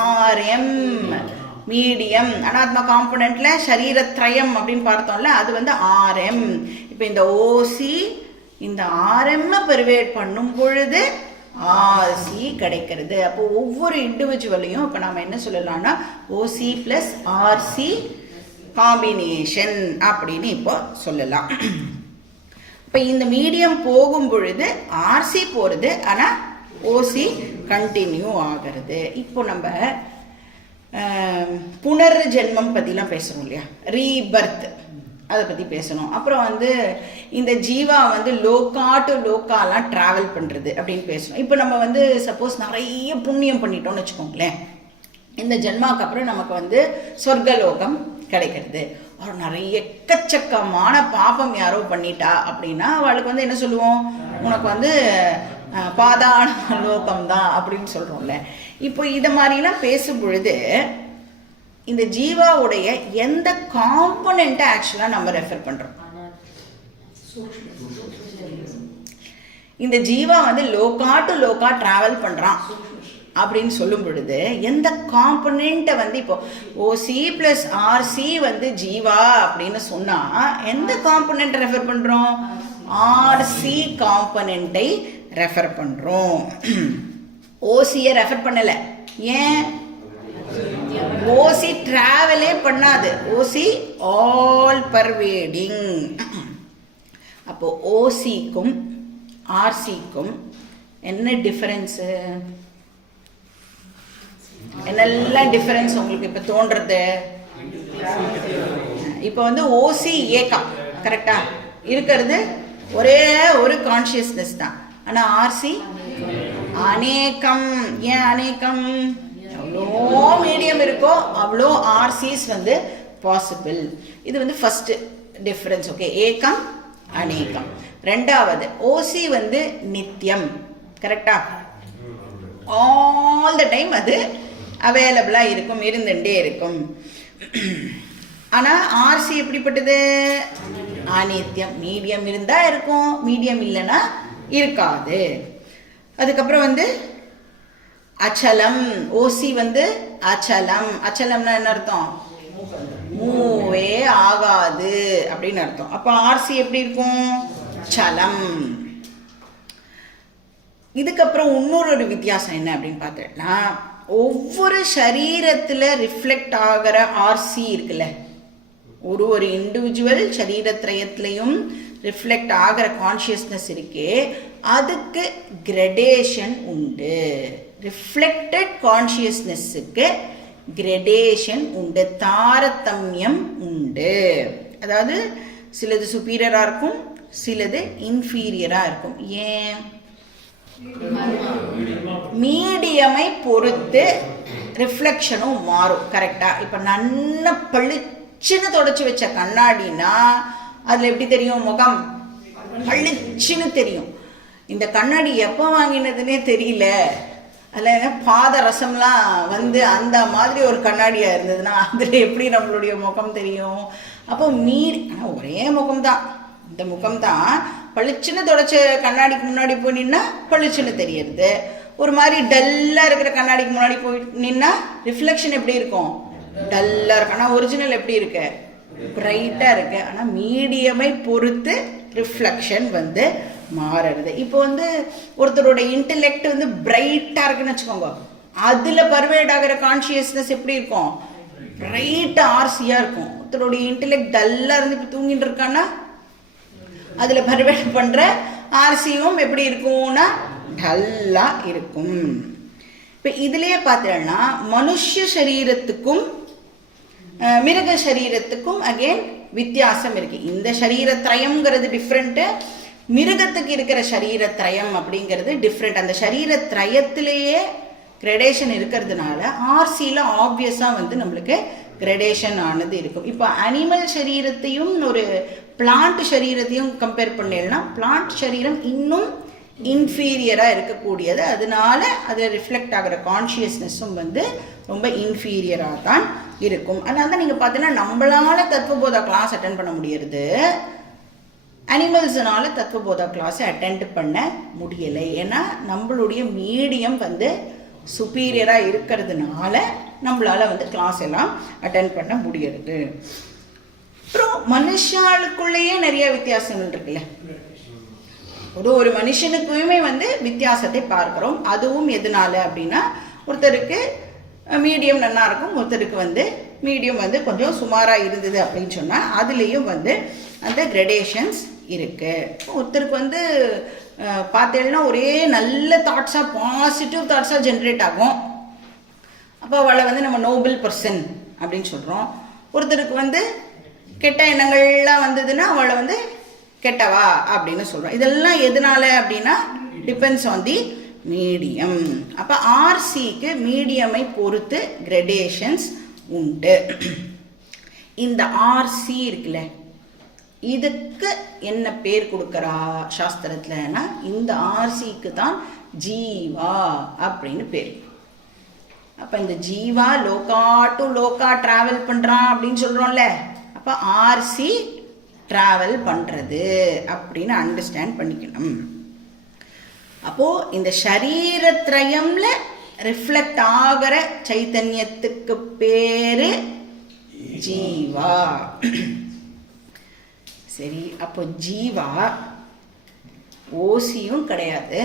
ஆர்எம் மீடியம். அனாத்மா காம்பனன்ட்ல சரீரத்ரயம் அப்படின்னு பார்த்தோம்ல, அது வந்து ஆர்எம். இப்போ இந்த ஓசி இந்த ஆர்எம் பெர்வேட் பண்ணும் பொழுது ஆர்சி கிடைக்கிறது. அப்போ ஒவ்வொரு இண்டிவிஜுவலையும் இப்போ நாம என்ன சொல்லலாம்னா ஓசி பிளஸ் ஆர்சி காம்பினேஷன் அப்படின்னு இப்போ சொல்லலாம். இப்போ இந்த மீடியம் போகும் பொழுது ஆர்சி போறது, ஆனா ஓசி கண்டினியூ ஆகிறது. இப்போ நம்ம புனர் ஜென்மம் பத்திலாம் பேசுறோம் இல்லையா? ரீபர்த் அதை பற்றி பேசணும். அப்புறம் வந்து இந்த ஜீவா வந்து லோக்கா டு லோக்காலாம் ட்ராவல் பண்ணுறது அப்படின்னு பேசணும். இப்போ நம்ம வந்து சப்போஸ் நிறைய புண்ணியம் பண்ணிட்டோம்னு வச்சுக்கோங்களேன், இந்த ஜென்மாக்கு அப்புறம் நமக்கு வந்து சொர்க்கலோகம் கிடைக்கிறது. அவர் நிறைய எக்கச்சக்கமான பாபம் யாரோ பண்ணிட்டா அப்படின்னா அவளுக்கு வந்து என்ன சொல்லுவோம், உனக்கு வந்து பாதாள லோகம்தான் அப்படின்னு சொல்கிறோம்ல. இப்போ இதை மாதிரிலாம் பேசும் பொழுது இந்த ஜீவாவுடைய எந்த காம்பனண்ட்டை ஆக்சுவலாக நம்ம ரெஃபர் பண்ணுறோம்? இந்த ஜீவா வந்து லோகா டு லோகா ட்ராவல் பண்ணுறான் அப்படின்னு சொல்லும் பொழுது எந்த காம்பனண்ட்டை வந்து இப்போ ஓசி ப்ளஸ் ஆர்சி வந்து ஜீவா அப்படின்னு சொன்னால் எந்த காம்பனண்ட்டை ரெஃபர் பண்ணுறோம்? ஆர்சி காம்பனண்ட்டை ரெஃபர் பண்ணுறோம். ஓசியை ரெஃபர் பண்ணலை. ஏன்? ஓசி ட்ராவலே பண்ணாது. ஓசி ஆல் பர்வேடிங். அப்போ ஓசிக்கும் ஆர்சிக்கும் என்ன டிஃபரன்ஸு? என்னெல்லாம் டிஃபரன்ஸ் உங்களுக்கு இப்போ தோன்றது? இப்போ வந்து ஓசி ஏகா கரெக்டா இருக்கிறது ஒரே ஒரு கான்ஷியஸ்னஸ் தான். ஆனால் ஆர்சி அநேகம். ஏன் அநேகம்? எவ்வளோ மீடியம் இருக்கோ அவ்வளோ ஆர்சிஸ் வந்து பாசிபிள். இது வந்து ஃபர்ஸ்ட் டிஃபரன்ஸ். ஓகே, ஏகம் அநேகம். ரெண்டாவது ஓசி வந்து நித்தியம் கரெக்டா, ஆல் த டைம் அது அவைலபிளாக இருக்கும், இருந்துட்டே இருக்கும். ஆனால் ஆர்சி எப்படிப்பட்டது? அநித்தியம். மீடியம் இருந்தால் இருக்கும், மீடியம் இல்லைன்னா இருக்காது. அதுக்கப்புறம் வந்து அச்சலம். ஓசி வந்து அச்சலம். அச்சலம்னா என்ன அர்த்தம்? மூவே ஆகாது அப்படின்னு அர்த்தம். அப்போ ஆர்சி எப்படி இருக்கும்? சலம். இதுக்கப்புறம் இன்னொரு வித்தியாசம் என்ன அப்படின்னு பார்த்தோம்னா, ஒவ்வொரு சரீரத்தில் ரிஃப்ளெக்ட் ஆகிற ஆர்சி இருக்குல்ல, ஒரு இண்டிவிஜுவல் சரீரத்திரயத்திலையும் ரிஃப்ளெக்ட் ஆகிற கான்ஷியஸ்னஸ் இருக்கே, அதுக்கு கிரடேஷன் உண்டு. ரிஃப்ளெக்டட் கான்ஷியஸ்னஸுக்கு கிரடேஷன் உண்டு, தாரதமியம் உண்டு. அதாவது சிலது சுப்பீரியராக இருக்கும், சிலது இன்ஃபீரியராக இருக்கும். ஏன்? மீடியமை பொறுத்து ரிஃப்ளெக்ஷனும் மாறும். கரெக்டா? இப்போ நல்ல பளிச்சுன்னு தொடச்சி வச்ச கண்ணாடினா அதில் எப்படி தெரியும்? முகம் பளிச்சுன்னு தெரியும். இந்த கண்ணாடி எப்போ வாங்கினதுன்னே தெரியல, அதில் பாதரசம்லாம் வந்து அந்த மாதிரி ஒரு கண்ணாடியாக இருந்ததுன்னா அதில் எப்படி நம்மளுடைய முகம் தெரியும்? அப்போ ஆனால் ஒரே முகம்தான், இந்த முகம்தான். பளிச்சுன்னு தொடச்ச கண்ணாடிக்கு முன்னாடி போய் நின்னா பளிச்சுன்னு தெரியறது. ஒரு மாதிரி டல்லாக இருக்கிற கண்ணாடிக்கு முன்னாடி போய் நின்னா ரிஃப்ளெக்ஷன் எப்படி இருக்கும்? டல்லாக இருக்கு. ஆனால் ஒரிஜினல் எப்படி இருக்கு? பிரைட்டாக இருக்கு. ஆனால் மீடியமை பொறுத்து ரிஃப்ளெக்ஷன் வந்து மாறுறது. இப்போ வந்து ஒருத்தரோட இன்டெலெக்ட் வந்து பிரைட்டாக இருக்குன்னு வச்சுக்கோங்க, அதில் பர்வேட் ஆகிற கான்ஷியஸ்னஸ் எப்படி இருக்கும்? பிரைட்டாக ஆர்சியாக இருக்கும். ஒருத்தருடைய இன்டெலெக்ட் டல்லாக இருந்து இப்போ தூங்கிட்டு இருக்கான்னா அதில் பர்வேட் பண்ணுற ஆர்சியும் எப்படி இருக்கும்னா டல்லாக இருக்கும். இப்போ இதுலேயே பார்த்தோம்னா மனுஷ சரீரத்துக்கும் மிருக சரீரத்துக்கும் அகெயின் வித்தியாசம் இருக்குது. இந்த சரீரத்ரயம்ங்கிறது டிஃப்ரெண்ட்டு, மிருகத்துக்கு இருக்கிற சரீரத்ரயம் அப்படிங்கிறது டிஃப்ரெண்ட். அந்த சரீரத்ரயத்திலேயே கிரடேஷன் இருக்கிறதுனால ஆர்சியில் ஆப்வியஸாக வந்து நம்மளுக்கு கிரடேஷன் ஆனது இருக்கும். இப்போ அனிமல் சரீரத்தையும் ஒரு பிளான்ட் சரீரத்தையும் கம்பேர் பண்ணேன்னா பிளான்ட் சரீரம் இன்னும் இன்ஃபீரியராக இருக்கக்கூடியது. அதனால அதில் ரிஃப்ளெக்ட் ஆகிற கான்ஷியஸ்னஸும் வந்து ரொம்ப இன்ஃபீரியராக தான் இருக்கும். அதனால தான் நீங்கள் பார்த்தீங்கன்னா நம்மளால் தத்துவபோதா கிளாஸ் அட்டென்ட் பண்ண முடியறது, அனிமல்ஸ்னால தத்துவபோதா கிளாஸை அட்டென்ட் பண்ண முடியலை. ஏன்னா நம்மளுடைய மீடியம் வந்து சுப்பீரியராக இருக்கிறதுனால நம்மளால் வந்து கிளாஸ் எல்லாம் அட்டென்ட் பண்ண முடியறது. அப்புறம் மனுஷாளுக்குள்ளேயே நிறைய வித்தியாசங்கள் இருக்குல்ல, ஒரு மனுஷனுக்குமே வந்து வித்தியாசத்தை பார்க்குறோம். அதுவும் எதனால அப்படின்னா, ஒருத்தருக்கு மீடியம் நல்லா இருக்கும், ஒருத்தருக்கு வந்து மீடியம் வந்து கொஞ்சம் சுமாராக இருந்தது அப்படின்னு சொன்னால் அதுலேயும் வந்து அந்த கிரடேஷன்ஸ் இருக்குது. ஒருத்தருக்கு வந்து பார்த்தேன்னா ஒரே நல்ல தாட்ஸாக பாசிட்டிவ் தாட்ஸாக ஜென்ரேட் ஆகும், அப்போ அவளை வந்து நம்ம நோபல் பர்சன் அப்படின்னு சொல்கிறோம். ஒருத்தருக்கு வந்து கெட்ட எண்ணங்கள்லாம் வந்ததுன்னா அவளை வந்து கெட்டவா அப்படின்னு சொல்கிறோம். இதெல்லாம் எதனால அப்படின்னா டிபெண்ட்ஸ் ஆன் தி மீடியம். அப்போ ஆர்சிக்கு மீடியமை பொறுத்து கிரடேஷன்ஸ் உண்டு. இந்த ஆர்சி இருக்குல்ல, இதுக்கு என்ன பேர் கொடுக்கறா சாஸ்திரத்துலன்னா, இந்த ஆர்சிக்கு தான் ஜீவா அப்படின்னு பேர். அப்ப இந்த ஜீவா லோகா டு லோகா டிராவல் பண்றான் அப்படின்னு சொல்றோம்ல, அப்ப ஆர்சி டிராவல் பண்றது அப்படின்னு அண்டர்ஸ்டாண்ட் பண்ணிக்கணும். அப்போ இந்த சரீரத்ரயம்ல ரிஃப்ளெக்ட் ஆகிற சைத்தன்யத்துக்கு பேரு ஜீவா. சரி, அப்போ ஜீவா ஓசியும் கிடையாது,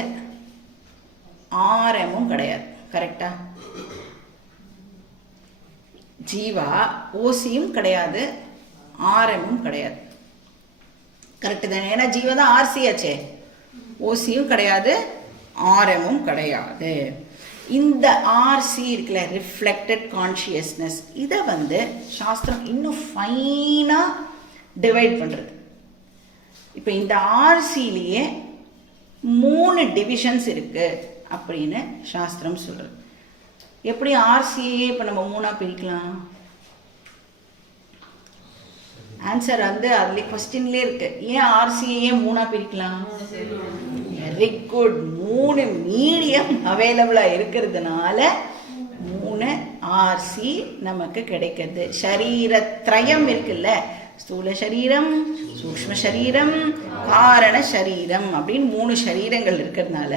ஆரமும் கிடையாது. கரெக்டா? ஜீவா ஓசியும் கிடையாது, ஆரமும் கிடையாது. கரெக்டு தானே? ஏன்னா ஜீவா தான் ஆர்சி ஆச்சே. ஓசியும் கிடையாது, ஆரமும் கிடையாது. இந்த ஆர்சி இருக்குல்ல, ரிஃப்ளெக்டட் கான்ஷியஸ்னஸ், இதை வந்து சாஸ்திரம் இன்னும் ஃபைனாக டிவைட் பண்ணுறது. இப்போ இந்த ஆர்சிலேயே 3 டிவிஷன்ஸ் இருக்கு அப்படின்னு சாஸ்திரம் சொல்றது. எப்படி ஆர்சியே இப்போ நம்ம 3ஆக பிரிக்கலாம்? ஆன்சர் வந்து அதுல கொஸ்டின்லேயே இருக்கு. ஏன் ஆர்சியே 3ஆக பிரிக்கலாம்? Very good. 3 மீடியம் அவைலபிளாக இருக்கிறதுனால 3 ஆர்சி நமக்கு கிடைக்கிறது. சரீரத்ரயம் இருக்குல்ல, ஸ்தூல சரீரம், சூக்ஷ்ம சரீரம், காரண சரீரம் அப்படின்னு 3 சரீரங்கள் இருக்கிறதுனால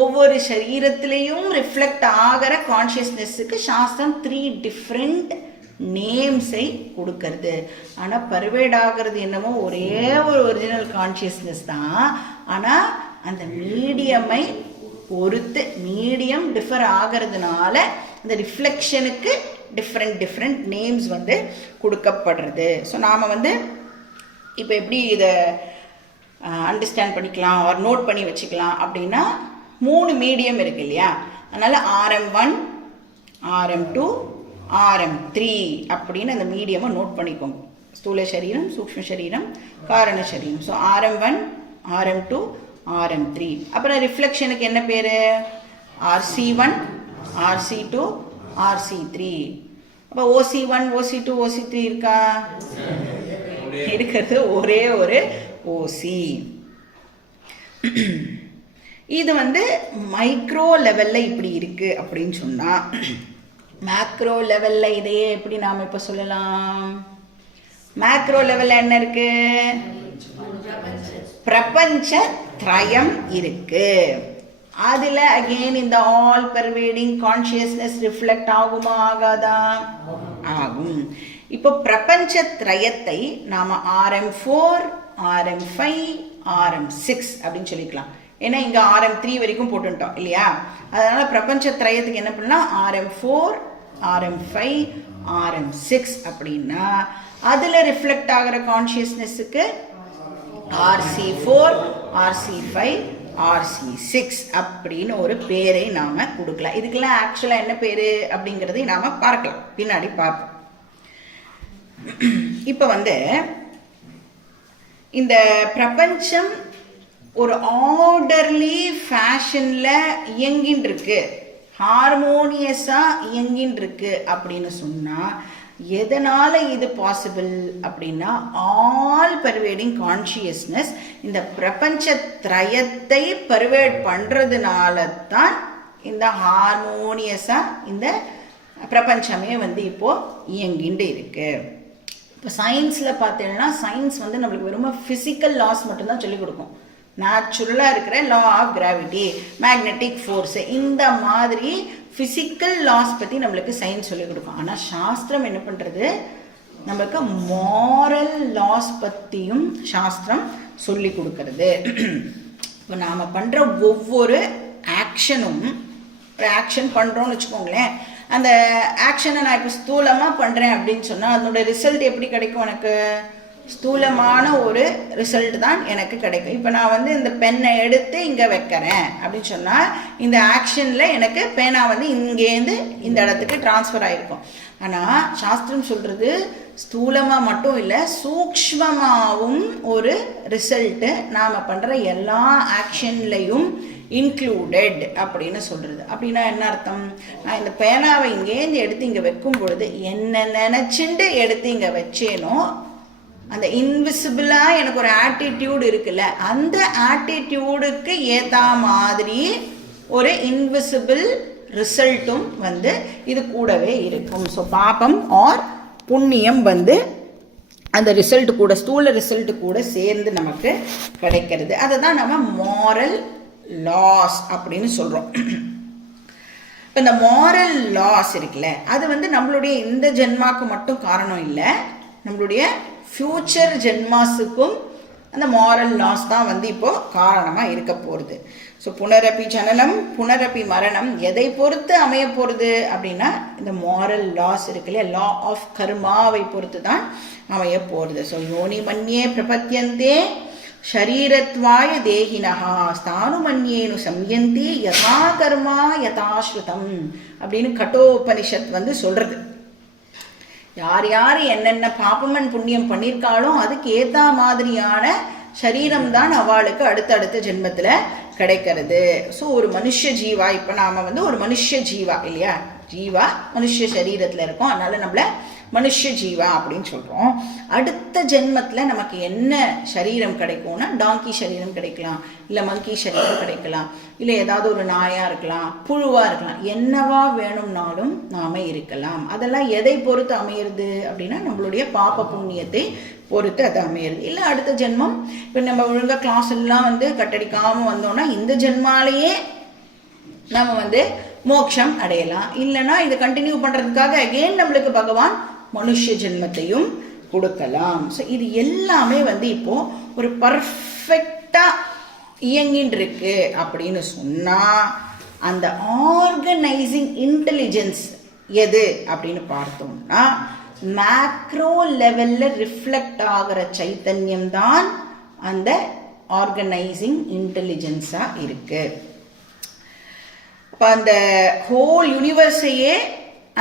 ஒவ்வொரு சரீரத்திலையும் ரிஃப்ளெக்ட் ஆகிற கான்ஷியஸ்னஸுக்கு சாஸ்திரம் 3 டிஃப்ரெண்ட் நேம்ஸை கொடுக்கறது. ஆனால் பர்வேட் ஆகிறது என்னமோ ஒரே ஒரு ஒரிஜினல் கான்ஷியஸ்னஸ் தான். ஆனால் அந்த மீடியமை பொறுத்து மீடியம் டிஃபர் ஆகிறதுனால இந்த ரிஃப்ளெக்ஷனுக்கு டிஃப்ரெண்ட் நேம்ஸ் வந்து கொடுக்கப்படுறது. ஸோ நாம் வந்து இப்போ எப்படி இதை அண்டர்ஸ்டாண்ட் பண்ணிக்கலாம் ஒரு நோட் பண்ணி வச்சுக்கலாம் அப்படின்னா, 3 மீடியம் இருக்கு இல்லையா, அதனால் RM1, RM2, RM3 அப்படின்னு அந்த மீடியமை நோட் பண்ணிக்கோங்க. ஸ்தூல சரீரம், சூக்ஷ்ம சரீரம், காரண சரீரம். So RM1, RM2, RM3. அப்புறம் ரிஃப்ளெக்ஷனுக்கு என்ன பேர்? RC1, RC2, RC3. அப்போ OC1, OC2, OC3 இருக்கா? இருக்கிறது ஒரே ஒரு OC. இது வந்து மைக்ரோ லெவலில் இப்படி இருக்கு அப்படின்னு சொன்னால், மேக்ரோ லெவலில் இதையே எப்படி நாம் இப்போ சொல்லலாம்? மேக்ரோ லெவலில் என்ன இருக்கு? பிரபஞ்ச திரயம் இருக்கு. அதில் அகெயின் இந்த ஆல் பர்வேடிங் கான்ஷியஸ்னஸ் ரிஃப்ளெக்ட் ஆகுமா ஆகாதா? ஆகும். இப்போ பிரபஞ்ச திரயத்தை நாம் RM4, RM5, RM6 அப்படின்னு சொல்லிக்கலாம். ஏன்னா இங்கே RM3 வரைக்கும் போட்டுட்டோம் இல்லையா? அதனால பிரபஞ்ச திரயத்துக்கு என்ன பண்ணலாம்? RM4, RM5, RM6 அப்படின்னா அதில் ரிஃப்ளெக்ட் ஆகிற கான்ஷியஸ்னஸுக்கு RC4, RC5, RC6 அப்படின்னு ஒரு பேரை நாம கொடுக்கலாம். இதுக்கெல்லாம் ஆக்சுவலா என்ன பேரு அப்படிங்கிறதை நாம பார்க்கலாம், பின்னாடி பார்ப்போம். இப்ப வந்து இந்த பிரபஞ்சம் ஒரு ஆர்டர்லி ஃபேஷன்ல இயங்கின்னு இருக்கு, ஹார்மோனியஸா இயங்கின்னு இருக்கு அப்படின்னு சொன்னா எதனால இது பாசிபிள் அப்படின்னா, ஆல் பர்வேடிங் கான்ஷியஸ்னஸ் இந்த பிரபஞ்ச திரயத்தை பர்வேட் பண்றதுனால தான் இந்த ஹார்மோனியஸா இந்த பிரபஞ்சமே வந்து இப்போ இயங்கிண்டு இருக்கு. இப்போ சயின்ஸில் பார்த்தீங்கன்னா, சயின்ஸ் வந்து நம்மளுக்கு வெறும் ஃபிசிக்கல் லாஸ் மட்டும்தான் சொல்லிக் கொடுக்கும். நேச்சுரலாக இருக்கிற law of gravity, magnetic force, இந்த மாதிரி ஃபிசிக்கல் லாஸ் பற்றி நம்மளுக்கு சயின்ஸ் சொல்லிக் கொடுக்கும். ஆனால் சாஸ்திரம் என்ன பண்ணுறது, நம்மளுக்கு மாரல் லாஸ் பற்றியும் சாஸ்திரம் சொல்லி கொடுக்கறது. இப்போ நாம் பண்ணுற ஒவ்வொரு ஆக்ஷனும், ஒரு ஆக்ஷன் பண்ணுறோன்னு வச்சுக்கோங்களேன், அந்த ஆக்ஷனை நான் இப்போ ஸ்தூலமாக பண்ணுறேன் அப்படின்னு சொன்னால் அதனோட ரிசல்ட் எப்படி கிடைக்கும்? எனக்கு ஸ்தூலமான ஒரு ரிசல்ட் தான் எனக்கு கிடைக்கும். இப்போ நான் வந்து இந்த பெண்ணை எடுத்து இங்கே வைக்கிறேன் அப்படின்னு சொன்னால் இந்த ஆக்ஷனில் எனக்கு பேனா வந்து இங்கேருந்து இந்த இடத்துக்கு டிரான்ஸ்ஃபர் ஆகிருக்கும். ஆனால் சாஸ்திரம் சொல்கிறது ஸ்தூலமாக மட்டும் இல்லை, சூக்ஷ்மமாகவும் ஒரு ரிசல்ட்டு நாம் பண்ணுற எல்லா ஆக்ஷன்லையும் இன்க்ளூடட் அப்படின்னு சொல்கிறது. அப்படின்னா என்ன அர்த்தம்? நான் இந்த பேனாவை இங்கேருந்து எடுத்து இங்கே வைக்கும் பொழுது என்ன நினச்சிண்டு எடுத்து இங்கே வச்சேனோ அந்த இன்விசிபிளாக எனக்கு ஒரு ஆட்டிடியூட் இருக்குல்ல, அந்த ஆட்டிடியூடுக்கு ஏற்ற மாதிரி ஒரு இன்விசிபிள் ரிசல்ட்டும் வந்து இது கூடவே இருக்கும். ஸோ பாபம் ஆர் புண்ணியம் வந்து அந்த ரிசல்ட் கூட, ஸ்தூல ரிசல்ட் கூட சேர்ந்து நமக்கு கிடைக்கிறது. அதை தான் நம்ம மாரல் லாஸ் அப்படின்னு சொல்கிறோம். இப்போ இந்த மாரல் லாஸ் இருக்குல்ல, அது வந்து நம்மளுடைய இந்த ஜென்மாவுக்கு மட்டும் காரணம் இல்லை, நம்மளுடைய ஃப்யூச்சர் ஜென்மாஸுக்கும் அந்த மாரல் லாஸ் தான் வந்து இப்போது காரணமாக இருக்க போகிறது. ஸோ புனரப்பி ஜனனம் புனரப்பி மரணம் எதை பொறுத்து அமைய போகிறது அப்படின்னா இந்த மாரல் லாஸ் இருக்கு இல்லையா, லா ஆஃப் கர்மாவை பொறுத்து தான் அமைய போகிறது. ஸோ யோனி மன்யே பிரபத்தியந்தே ஷரீரத்வாய தேகினஹா ஸ்தானுமன்யேனு சம்யந்தி யதா கர்மா யதாஸ்ருதம் அப்படின்னு கட்டோபனிஷத் வந்து சொல்கிறது. யார் யார் என்னென்ன பாபமன் புண்ணியம் பண்ணியிருக்காளோ அதுக்கு ஏற்ற மாதிரியான சரீரம் தான் அவளுக்கு அடுத்தடுத்த ஜென்மத்தில் கிடைக்கிறது. ஸோ ஒரு மனுஷ ஜீவா, இப்போ நாம் வந்து ஒரு மனுஷ ஜீவா இல்லையா, ஜீவா மனுஷ சரீரத்தில் இருக்கோம், அதனால நம்மள மனுஷ ஜீவா அப்படின்னு சொல்கிறோம். அடுத்த ஜென்மத்தில் நமக்கு என்ன சரீரம் கிடைக்கும்னா டாங்கி சரீரம் கிடைக்கலாம், இல்லை மங்கி சரீரம் கிடைக்கலாம், இல்லை ஏதாவது ஒரு நாயாக இருக்கலாம், புழுவாக இருக்கலாம், என்னவா வேணும்னாலும் நாம் இருக்கலாம். அதெல்லாம் எதை பொறுத்து அமையிறது அப்படின்னா நம்மளுடைய பாப புண்ணியத்தை பொறுத்து அது அமையிறது. இல்லை அடுத்த ஜென்மம் இப்போ நம்ம ஒழுங்காக கிளாஸ் எல்லாம் வந்து கட்டடிக்காமல் வந்தோம்னா இந்த ஜென்மாலேயே நம்ம வந்து மோட்சம் அடையலாம். இல்லைன்னா இதை கண்டினியூ பண்ணுறதுக்காக அகெயின் நம்மளுக்கு பகவான் மனுஷ ஜென்மத்தையும் கொடுக்கலாம். ஸோ இது எல்லாமே வந்து இப்போது ஒரு பர்ஃபெக்டாக இயங்கின்னு இருக்கு அப்படின்னு சொன்னால் அந்த ஆர்கனைசிங் இன்டெலிஜென்ஸ் எது அப்படின்னு பார்த்தோம்னா மேக்ரோ லெவலில் ரிஃப்ளெக்ட் ஆகிற சைத்தன்யம் தான் அந்த ஆர்கனைசிங் இன்டெலிஜென்ஸாக இருக்குது. இப்போ அந்த ஹோல் யூனிவர்ஸையே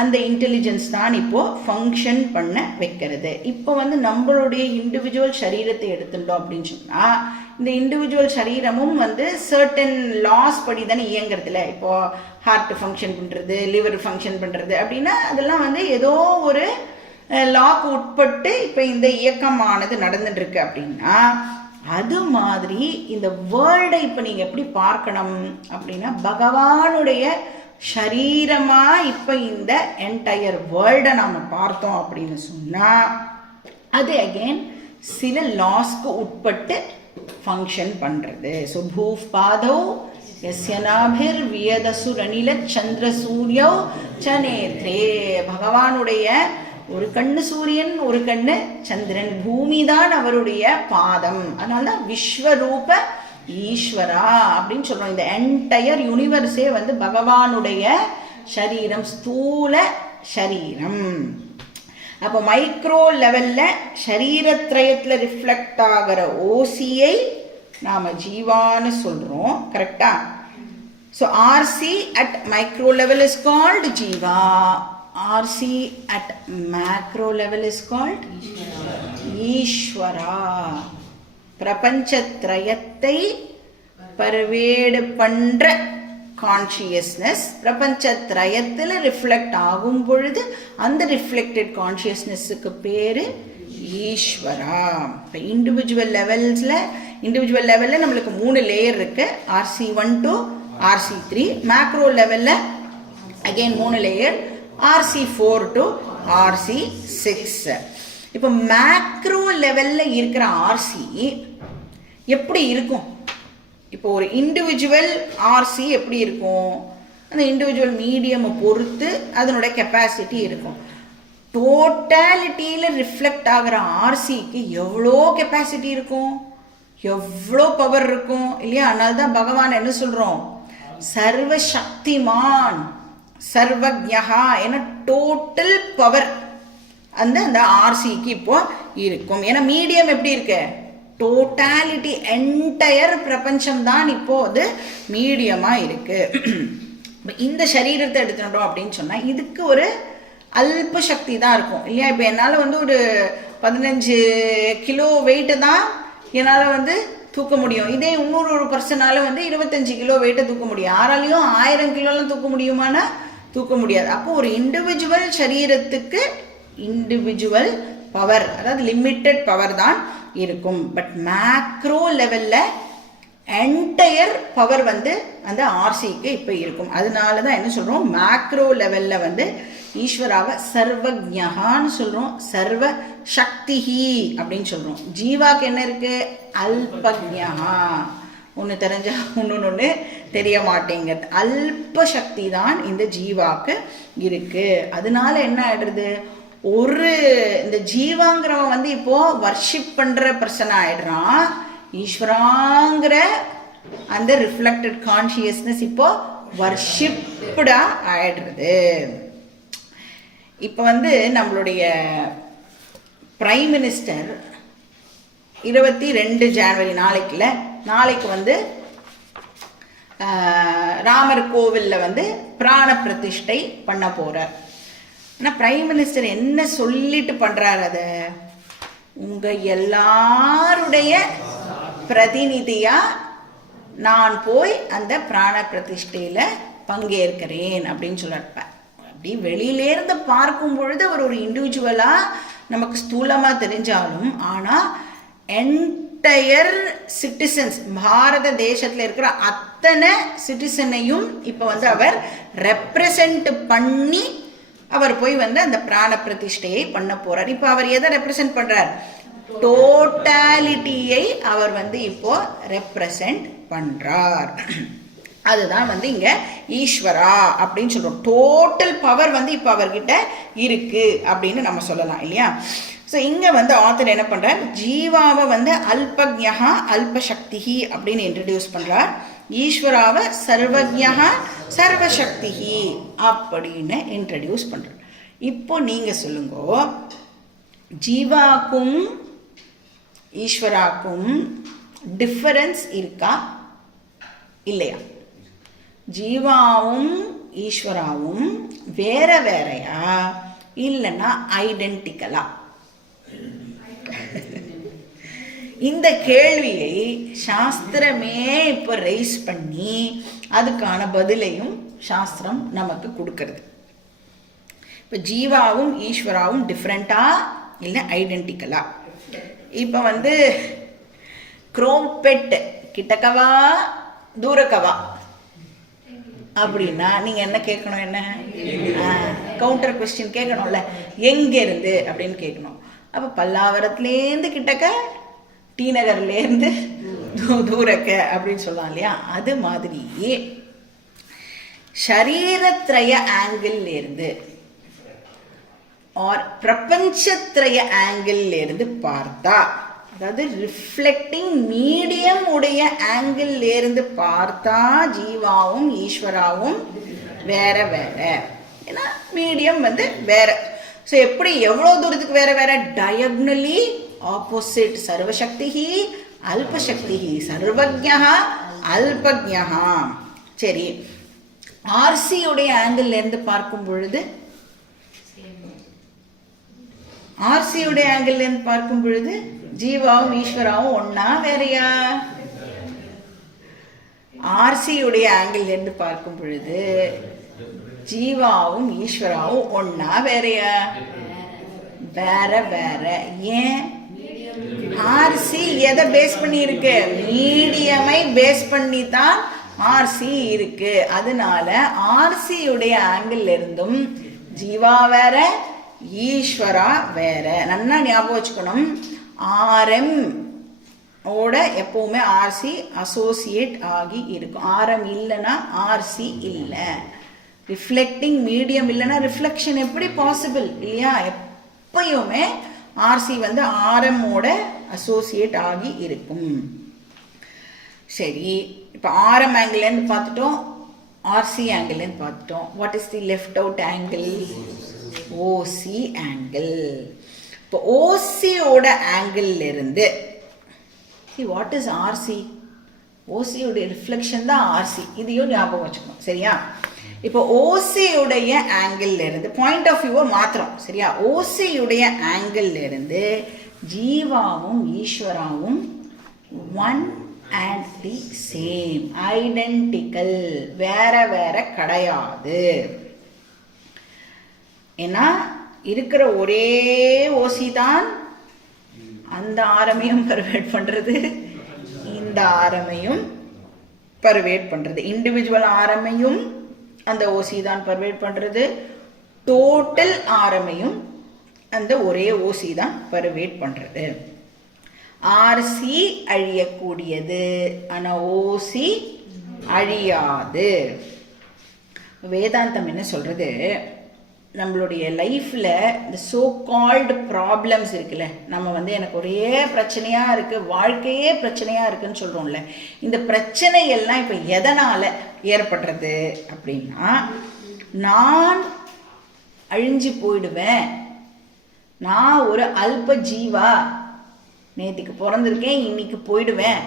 அந்த இன்டெலிஜென்ஸ் தான் இப்போது ஃபங்க்ஷன் பண்ண வைக்கிறது. இப்போ வந்து நம்மளுடைய இண்டிவிஜுவல் சரீரத்தை எடுத்துட்டோம் அப்படின்னு சொன்னால் இந்த இண்டிவிஜுவல் சரீரமும் வந்து சர்டன் லாஸ் படி தானே இயங்குறதுல. இப்போது ஹார்ட் ஃபங்க்ஷன் பண்ணுறது, லிவர் ஃபங்க்ஷன் பண்ணுறது அப்படின்னா அதெல்லாம் வந்து ஏதோ ஒரு லாக்கு உட்பட்டு இப்போ இந்த இயக்கமானது நடந்துட்டுருக்கு அப்படின்னா அது மாதிரி இந்த வேர்ல்டை இப்போ நீங்கள் எப்படி பார்க்கணும் அப்படின்னா பகவானுடைய ஷரீரமாக இப்போ இந்த என்டையர் வேர்ல்டை நாம் பார்த்தோம் அப்படின்னு சொன்னால் அது அகெயின் சில லாஸ்க்கு உட்பட்டு ஃபங்க்ஷன் பண்ணுறது. ஸோ பூஃப் பாதவ் யஸ்யனாபிர் வியதசுரனில சந்திர சூரியோ சநேத்ரே, பகவானுடைய ஒரு கண்ணு சூரியன் ஒரு கண்ணு சந்திரன், பூமி தான் அவருடைய பாதம். அதனால தான் விஸ்வரூப ஈஸ்வரா அப்படின்னு சொல்றோம். இந்த என்டையர் யூனிவர்ஸே வந்து பகவானுடைய சரீரம், ஸ்தூல சரீரம். அப்போ மைக்ரோ லெவல்ல சரீரத்ரயத்தில் ரிஃப்ளெக்ட் ஆகிற ஓசியை நாம ஜீவான்னு சொல்றோம், கரெக்டா? So RC at micro level is called Jeeva, RC at macro level is called ஈஸ்வரா. பிரபஞ்சத்ரயத்தை பர்வேடு பண்ற கான்ஷியஸ்னஸ் பிரபஞ்சத்ரயத்தில் ரிஃப்ளெக்ட் ஆகும் பொழுது அந்த ரிஃப்ளெக்டட் கான்ஷியஸ்னஸுக்கு பேர் ஈஸ்வரா. இப்போ இண்டிவிஜுவல் லெவலில் நம்மளுக்கு 3 லேயர் இருக்கு, RC1 to RC3. மேக்ரோ லெவலில் again 3 layer, RC4 to RC6. இப்போ மேக்ரோ லெவலில் இருக்கிற RC எப்படி இருக்கும்? இப்போ ஒரு இண்டிவிஜுவல் RC எப்படி இருக்கும்? அந்த இண்டிவிஜுவல் மீடியமை பொறுத்து அதனுடைய கெப்பாசிட்டி இருக்கும். டோட்டாலிட்டியில் ரிஃப்ளெக்ட் ஆகிற RCக்கு எவ்வளோ கெப்பாசிட்டி இருக்கும், எவ்வளோ பவர் இருக்கும் இல்லையா? அதனால தான் பகவான் என்ன சொல்கிறோம், சர்வசக்திமான் சர்வஜ்ஞா என டோட்டல் பவர் அந்த RCக்கு இப்போ இருக்கும். ஏன்னா மீடியம் எப்படி இருக்கு, டோட்டாலிட்டி என்டையர் பிரபஞ்சம் தான் இப்போ அது மீடியமாக இருக்கு. இந்த சரீரத்தை எடுத்துட்டோம் அப்படின்னு சொன்னால் இதுக்கு ஒரு அல்ப சக்தி தான் இருக்கும் இல்லையா? இப்போ என்னால் வந்து ஒரு 15 கிலோ வெயிட்டு தான் என்னால் வந்து தூக்க முடியும். இதே இன்னொரு பர்சனால வந்து 25 கிலோ வெயிட்டை தூக்க முடியும். யாராலையும் 1000 கிலோலாம் தூக்க முடியுமானா தூக்க முடியாது. அப்போ ஒரு இண்டிவிஜுவல் சரீரத்துக்கு இண்டிவிஜுவல் பவர், அதாவது லிமிட்டட் பவர் தான் இருக்கும். பட் மேக்ரோ லெவலில் என்டையர் பவர் வந்து அந்த ஆர்சிக்கு இப்போ இருக்கும். அதனால தான் என்ன சொல்கிறோம், மேக்ரோ லெவலில் வந்து ஈஸ்வராவை சர்வஜகான்னு சொல்கிறோம், சர்வ சக்திஹி அப்படின்னு சொல்கிறோம். ஜீவாக்கு என்ன இருக்கு, அல்பஜ்ஞா. ஒன்று தெரிஞ்சா ஒன்று தெரிய மாட்டேங்கிறது. அல்ப சக்தி தான் இந்த ஜீவாக்கு இருக்கு. அதனால என்ன ஆயிடுறது, ஒரு இந்த ஜீவாங்கிறவன் வந்து இப்போ வர்ஷிப் பண்ற பர்சன் ஆயிடுறான். ஈஸ்வராங்கிற அந்த ரிஃப்ளெக்டட் கான்சியஸ்னஸ் இப்போ வர்ஷிப்டா ஆயிடுறது. இப்போ வந்து நம்மளுடைய பிரைம் மினிஸ்டர் 22 ஜனவரி நாளைக்கு வந்து ராமர் கோவிலில் வந்து பிராண பிரதிஷ்டை பண்ண போறார். ஆனால் பிரைம் மினிஸ்டர் என்ன சொல்லிட்டு பண்றார், அதை உங்க எல்லாருடைய பிரதிநிதியா நான் போய் அந்த பிராண பிரதிஷ்டையில பங்கேற்கிறேன் அப்படின்னு சொல்லிருப்பேன். அப்படி வெளியிலேருந்து பார்க்கும் பொழுது அவர் ஒரு இண்டிவிஜுவலா நமக்கு ஸ்தூலமா தெரிஞ்சாலும், ஆனா என்டையர் சிட்டிசன்ஸ், பாரத தேசத்துல இருக்கிற அத்தனை சிட்டிசனையும் இப்ப வந்து அவர் ரெப்ரசன்ட் பண்ணி அவர் போய் வந்து அந்த பிராண பிரதிஷ்டையை பண்ண போறார். இப்ப அவர் எதை ரெப்ரசன்ட் பண்றார், டோட்டாலிட்டியை அவர் வந்து இப்போ ரெப்ரசன்ட் பண்றார். அதுதான் வந்து இங்க ஈஸ்வரா அப்படின்னு சொல்றோம். டோட்டல் பவர் வந்து இப்ப அவர்கிட்ட இருக்கு அப்படின்னு நம்ம சொல்லலாம் இல்லையா. ஸோ இங்க வந்து ஆத்தர் என்ன பண்றார், ஜீவாவை வந்து அல்பஜ்ஞா அல்பசக்திஹி அப்படின்னு இன்ட்ரடியூஸ் பண்றார். ஈஸ்வராவை சர்வஜ்ஞா சர்வசக்திஹி அப்படின்னு இன்ட்ரடியூஸ் பண்றார். இப்போ நீங்க சொல்லுங்க, ஜீவாக்கும் ஈஸ்வராக்கும் டிஃபரன்ஸ் இருக்கா இல்லையா? ஜீவாவும் ஈஸ்வராவும் வேற வேறையா இல்லைன்னா ஐடென்டிக்கலா? இந்த கேள்வியை சாஸ்திரமே இப்போ ரைஸ் பண்ணி அதுக்கான பதிலையும் சாஸ்திரம் நமக்கு கொடுக்கறது. இப்போ ஜீவாவும் ஈஸ்வராவும் டிஃப்ரெண்டா இல்லை ஐடென்டிக்கலா? இப்போ வந்து குரோம்பெட் கிட்டக்கவா தூரக்கவா அப்படின்னா நீங்க என்ன கேட்கணும், என்ன கவுண்டர் கொஸ்டின் கேட்கணும்ல, எங்க இருந்து அப்படின்னு கேட்கணும். அப்ப பல்லாவரத்துலேருந்து கிட்டக்க, டி நகர்லேருந்து தூரக்க அப்படின்னு சொல்லலாம் இல்லையா. அது மாதிரி சரீரத்ரய ஆங்கிள் இருந்து ஆர் பிரபஞ்சத்ரய ஆங்கிள் இருந்து பார்த்தா, அதாவது ரிஃப்ளெக்டிங் மீடியம் உடைய ஆங்கிள் இருந்து பார்த்தா ஜீவாவும் ஈஸ்வராவும் வேற வேற. ஏன்னா மீடியம் வந்து வேற. ஸோ எப்படி எவ்வளோ தூரத்துக்கு வேற வேற, டயக்னலி ஆப்போசிட். சர்வசக்திஹி அல்பசக்திஹி, சர்வஜ்ஞா அல்பஜ்ஞா. சரி, ஆர்சியுடைய ஆங்கிள் இருந்து பார்க்கும் பொழுது, ஆர்சியுடைய ஆங்கிள் இருந்து பார்க்கும் பொழுது ஜீவாவும் ஈஸ்வராவும் ஒன்னா வேறையா? ஆர்சியுடைய ஆங்கிள் இருந்து பார்க்கும் பொழுது ஜீவாவும் ஈஸ்வராவும் ஒன்னா வேறையா? வேற வேற. ஏன்? ஆர்சி எதை பேஸ் பண்ணி இருக்கு, மீடியமை பேஸ் பண்ணி தான் ஆர்சி இருக்கு. அதனால ஆர்சியுடைய ஆங்கிள் இருந்தும் ஜீவா வேற ஈஸ்வரா வேற. நல்லா ஞாபகம் வச்சுக்கணும், ஆர்எம் ஓட எப்பவுமே ஆர்சி அசோசியேட் ஆகி இருக்கும். ஆர்எம் இல்லைன்னா ஆர்சி இல்லை. ரிஃப்ளெக்டிங் மீடியம் இல்லைன்னா ரிஃப்ளெக்ஷன் எப்படி பாசிபிள் இல்லையா? எப்பயுமே ஆர்சி வந்து ஆர்எம் ஓட அசோசியேட் ஆகி இருக்கும். சரி, இப்போ ஆர்எம் ஆங்கிள்லேருந்து பார்த்துட்டோம், ஆர்சி ஆங்கிள்லேருந்து பார்த்துட்டோம். What is the left out angle? OC angle. இப்போ ஓசியோட ஆங்கிள் இருந்து, வாட் இஸ் ஆர்சி? ஓசியோடைய ரிஃப்ளெக்ஷன் தான் ஆர்சி. இதையும் ஞாபகம் வச்சுக்கணும் சரியா? இப்போ ஓசியுடைய ஆங்கிள் இருந்து பாயிண்ட் ஆஃப் வியூவை மாத்திரம் சரியா? ஓசியுடைய ஆங்கிள் இருந்து ஜீவாவும் ஈஸ்வராவும் one and the same, identical, வேற வேற கிடையாது. ஏன்னா இருக்கிற ஒரே ஓசி தான் அந்த ஆரமையும் பர்வேட் பண்றது, இந்த ஆரமையும் பர்வேட் பண்றது. இண்டிவிஜுவல் ஆரமையும் அந்த ஓசி தான் பர்வேட் பண்றது, டோட்டல் ஆரமையும் அந்த ஒரே ஓசி தான் பர்வேட் பண்றது. ஆர்சி அழியக்கூடியது, ஆனா ஓசி அழியாது. வேதாந்தம் என்ன சொல்றது, நம்மளுடைய லைஃப்ல இந்த சோ கால்டு ப்ராப்ளம்ஸ் இருக்குல்ல, நம்ம வந்து எனக்கு ஒரே பிரச்சனையா இருக்கு, வாழ்க்கையே பிரச்சனையா இருக்குன்னு சொல்றோம்ல, இந்த பிரச்சனை எல்லாம் இப்ப எதனால ஏற்படுறது அப்படின்னா, நான் அழிஞ்சு போயிடுவேன், நான் ஒரு அல்ப ஜீவா, நேற்றுக்கு பிறந்திருக்கேன் இன்னைக்கு போயிடுவேன்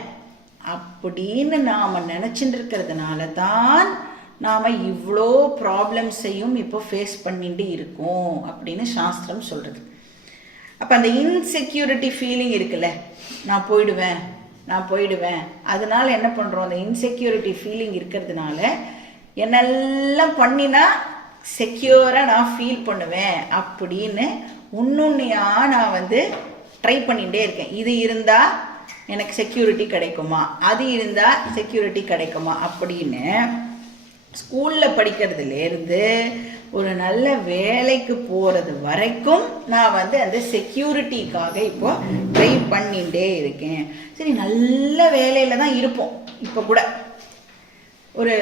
அப்படின்னு நாம நினைச்சுட்டு இருக்கிறதுனால தான் நாம இவ்வளோ ப்ராப்ளம்ஸையும் இப்போ ஃபேஸ் பண்ணிட்டு இருக்கோம் அப்படின்னு சாஸ்திரம் சொல்றது. அப்போ அந்த இன்செக்யூரிட்டி ஃபீலிங் இருக்குல்ல, நான் போயிடுவேன், அதனால என்ன பண்ணுறோம், அந்த இன்செக்யூரிட்டி ஃபீலிங் இருக்கிறதுனால என்னெல்லாம் பண்ணினா செக்யூராக நான் ஃபீல் பண்ணுவேன் அப்படின்னு ஒன்னொன்னையா நான் வந்து ட்ரை பண்ணிகிட்டே இருக்கேன். இது இருந்தால் எனக்கு செக்யூரிட்டி கிடைக்குமா, அது இருந்தால் செக்யூரிட்டி கிடைக்குமா அப்படின்னு ஸ்கூலில் படிக்கிறதுலேருந்து ஒரு நல்ல வேலைக்கு போகிறது வரைக்கும் நான் வந்து அந்த செக்யூரிட்டிக்காக இப்போ ட்ரை பண்ணிகிட்டே இருக்கேன். சரி, நல்ல வேலையில் தான் இருப்போம். இப்போ கூட ஒரு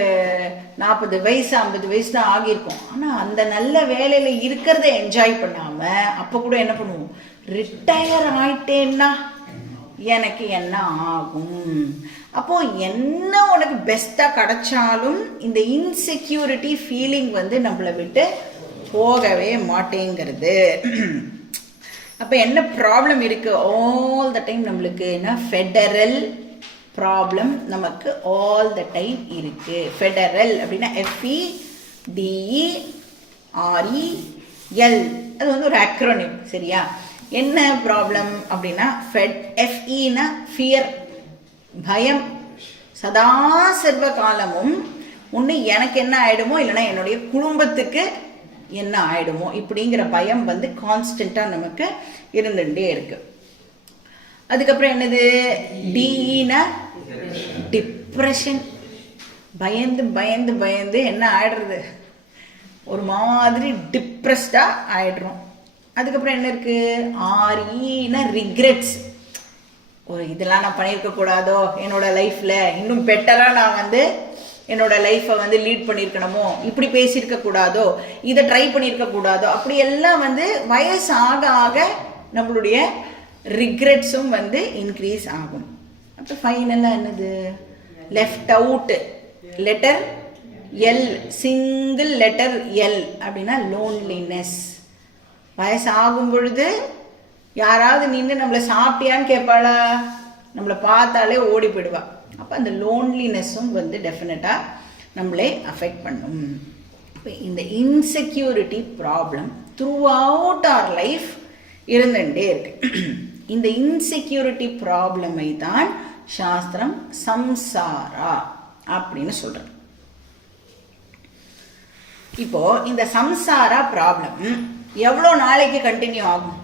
40 வயசு 50 வயசு தான் ஆகியிருக்கும். ஆனால் அந்த நல்ல வேலையில் இருக்கிறத என்ஜாய் பண்ணாமல் அப்போ கூட என்ன பண்ணுவோம், ரிட்டையர் ஆயிட்டேன்னா எனக்கு என்ன ஆகும். அப்போ என்ன உனக்கு பெஸ்டா கிடைச்சாலும் இந்த இன்செக்யூரிட்டி ஃபீலிங் வந்து நம்மளை விட்டு போகவே மாட்டேங்கிறது. அப்போ என்ன ப்ராப்ளம் இருக்கு ஆல் த டைம் நம்மளுக்கு, என்ன ஃபெடரல் ப்ராப்ளம் நமக்கு ஆல் த டைம் இருக்கு. ஃபெடரல் அப்படின்னா FEDEREL, அது வந்து ஒரு அக்ரோனிம், சரியா? என்ன ப்ராப்ளம் அப்படின்னா FEனா ஃபியர், பயம். சதா சர்வ காலமும் ஒன்று எனக்கு என்ன ஆயிடுமோ இல்லைன்னா என்னுடைய குடும்பத்துக்கு என்ன ஆயிடுமோ இப்படிங்கிற பயம் வந்து கான்ஸ்டன்டாக நமக்கு இருந்துகிட்டே இருக்கு. அதுக்கப்புறம் என்னது, டிஇனா டிப்ரெஷன். பயந்து பயந்து பயந்து என்ன ஆயிடுறது, ஒரு மாதிரி டிப்ரெஸ்டா ஆயிடுறோம். அதுக்கப்புறம் என்ன இருக்கு, REனா ரிக்ரெட்ஸ். ஒரு இதெல்லாம் நான் பண்ணியிருக்க கூடாதோ, என்னோட லைஃப்ல இன்னும் பெட்டராக நான் வந்து என்னோட லைஃப்பை வந்து லீட் பண்ணியிருக்கணுமோ, இப்படி பேசியிருக்க கூடாதோ, இதை ட்ரை பண்ணியிருக்க கூடாதோ, அப்படி எல்லாம் வந்து வயசு ஆக ஆக நம்மளுடைய ரிக்ரெட்ஸும் வந்து இன்க்ரீஸ் ஆகும். அப்போ ஃபைனலாக என்னது, left out, letter L, single letter L அப்படின்னா லோன்லினஸ். வயசு ஆகும் பொழுது யாராவது நின்று நம்மளை சாப்பிட்டியான்னு கேட்பாளா, நம்மளை பார்த்தாலே ஓடி போயிடுவா. அப்போ அந்த லோன்லினஸும் வந்து டெஃபினட்டாக நம்மளே அஃபெக்ட் பண்ணும். இப்போ இந்த insecurity problem throughout our life இருந்துகிட்டே இருக்கு. இந்த இன்செக்யூரிட்டி ப்ராப்ளமை தான் சாஸ்திரம் சம்சாரா அப்படின்னு சொல்றது. இப்போ இந்த சம்சாரா ப்ராப்ளம் எவ்வளோ நாளைக்கு கண்டினியூ ஆகும்?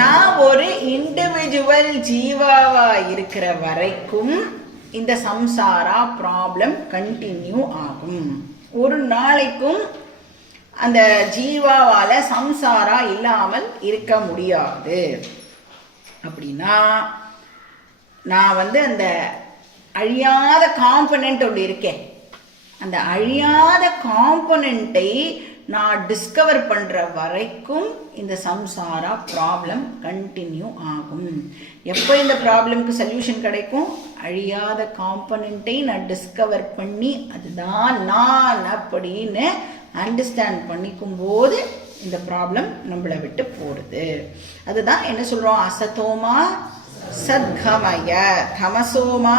நான் ஒரு இண்டிவிஜுவல் ஜீவாவா இருக்கிற வரைக்கும் இந்த சம்சாரா ப்ராப்ளம் கண்டினியூ ஆகும். ஒரு நாளைக்கும் அந்த ஜீவாவால சம்சாரா இல்லாமல் இருக்க முடியாது. அப்படின்னா நான் வந்து அந்த அழியாத காம்பனண்ட் ஒன்று இருக்கேன், அந்த அழியாத காம்பனண்ட்டை நான் டிஸ்கவர் பண்ற வரைக்கும் இந்த சம்சாரா ப்ராப்ளம் கண்டினியூ ஆகும். எப்போ இந்த ப்ராப்ளம்க்கு சொல்யூஷன் கிடைக்கும்? அழியாத காம்பனண்ட்டை நான் டிஸ்கவர் பண்ணி அதுதான் நான் அப்படின்னு அண்டர்ஸ்டாண்ட் பண்ணிக்கும் போது இந்த ப்ராப்ளம் நம்மளை விட்டு போடுது. அதுதான் என்ன சொல்றோம், அசதோமா சத்கமய, தமசோமா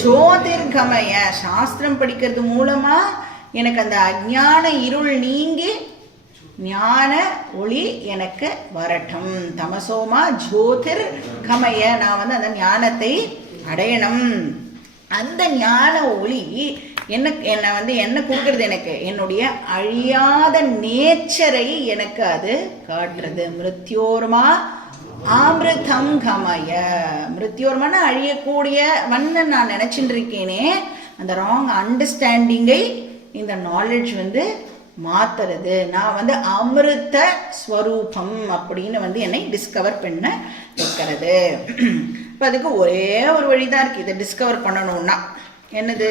ஜோதிர்கமய. சாஸ்திரம் படிக்கிறது மூலமா எனக்கு அந்த அஞ்ஞான இருள் நீங்கி ஞான ஒளி எனக்கு வரட்டும். தமசோமா ஜோதிர் கமய, நான் வந்து அந்த ஞானத்தை அடையணும். அந்த ஞான ஒளி என்னை வந்து என்ன கொடுக்கறது, எனக்கு என்னுடைய அழியாத நேச்சரை எனக்கு அது காட்டுறது. மிருத்யோர்மா ஆமிருதம் கமய, மிருத்யோர்மான அழியக்கூடிய வண்ண நான் நினைச்சுட்டு இருக்கேனே, அந்த ராங் அண்டர்ஸ்டாண்டிங்கை இந்த நாலேஜ் வந்து மாத்துறது. நான் வந்து அமிர்த ஸ்வரூபம் அப்படின்னு வந்து என்னை டிஸ்கவர் பண்ண வைக்கிறது. இப்போ அதுக்கு ஒரே ஒரு வழிதான் இருக்கு இதை டிஸ்கவர் பண்ணணும்னா. என்னது?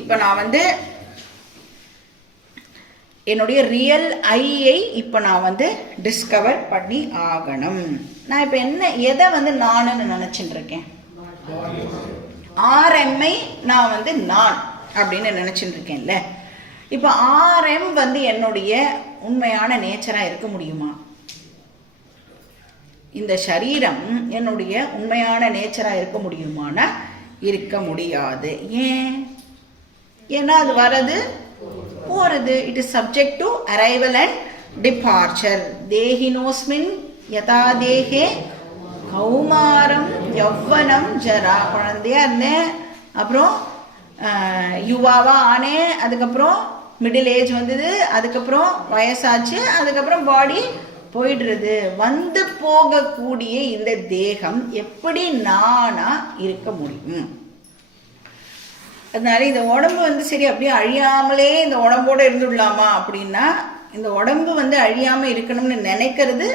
இப்போ நான் வந்து என்னுடைய ரியல் ஐயை இப்போ நான் வந்து டிஸ்கவர் பண்ணி ஆகணும். நான் இப்போ எதை வந்து நானுன்னு நினைச்சுட்டு இருக்கேன்? ஆர்எம்ஐ நான் வந்து நான் அப்படின்னு நினைச்சுட்டு இருக்கேன்ல. இப்போ ஆர்எம் வந்து என்னுடைய உண்மையான நேச்சரா இருக்க முடியுமா? இந்த சரீரம் என்னுடைய உண்மையான நேச்சரா இருக்க முடியுமானா இருக்க முடியாது. ஏன்னா அது வரது போறது. It is subject to arrival and departure. தேஹினோஸ்மின் யதா தேகே கௌமாரம் யௌவனம் ஜரா. குழந்தையா இருந்தேன், அப்புறம் யுவாவா ஆனேன், அதுக்கப்புறம் மிடில் ஏஜ் வந்தது, அதுக்கப்புறம் வயசாச்சு, அதுக்கப்புறம் பாடி போயிடுறது. வந்து போகக்கூடிய இந்த தேகம் எப்படி நானா இருக்க முடியும்? அதனால இந்த உடம்பு வந்து சரி அப்படியே அழியாமலே இந்த உடம்போட இருந்துடலாமா அப்படின்னா, இந்த உடம்பு வந்து அழியாம இருக்கணும்னு நினைக்கிறது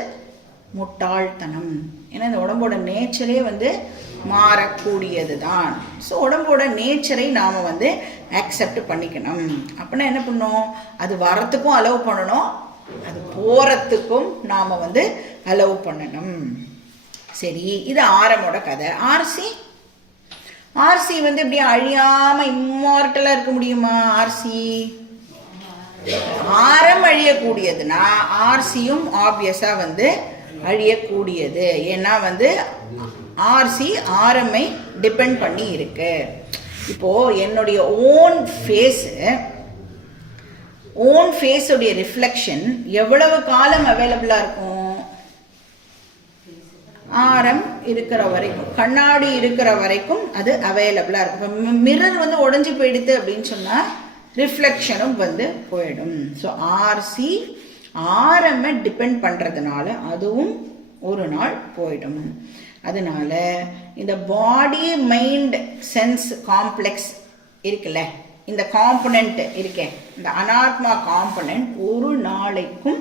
முட்டாள்தனம். ஏன்னா இந்த உடம்போட நேச்சரே வந்து மாறக்கூடியது தான். ஸோ உடம்போட நேச்சரை நாம் வந்து அக்செப்ட் பண்ணிக்கணும். அப்படின்னா என்ன பண்ணணும்? அது வரத்துக்கும் அலோவ் பண்ணணும், அது போகிறதுக்கும் நாம் வந்து அலோவ் பண்ணணும். சரி, இது ஆரமோட கதை. ஆர்சி வந்து இப்படி அழியாமல் இம்மார்டலாக இருக்க முடியுமா? ஆரம் அழியக்கூடியதுன்னா ஆர்சியும் ஆப்வியஸாக வந்து அழியக்கூடியது. ஏன்னா வந்து ஆர்சி ஆர்எம்ஐ டிபெண்ட் பண்ணி இருக்கு. இப்போ என்னுடைய ஓன் ஃபேஸுடைய ரிஃப்ளெக்ஷன் எவ்வளவு காலம் அவைலபிளா இருக்கும்? ஆரம் இருக்கிற வரைக்கும், கண்ணாடி இருக்கிற வரைக்கும் அது அவைலபிளா இருக்கும். மிரர் வந்து உடஞ்சி போயிடுது அப்படின்னு சொன்னா ரிஃப்ளெக்ஷனும் வந்து போயிடும். ஸோ ஆர்சி ஆர்எம்ஐ டிபெண்ட் பண்றதுனால அதுவும் ஒரு நாள் போயிடும். அதனால இந்த பாடி மைண்ட் சென்ஸ் காம்ப்ளெக்ஸ் இருக்குல்ல, இந்த காம்பனண்ட் இருக்கே, இந்த அனாத்மா காம்பனண்ட் ஒரு நாளைக்கும்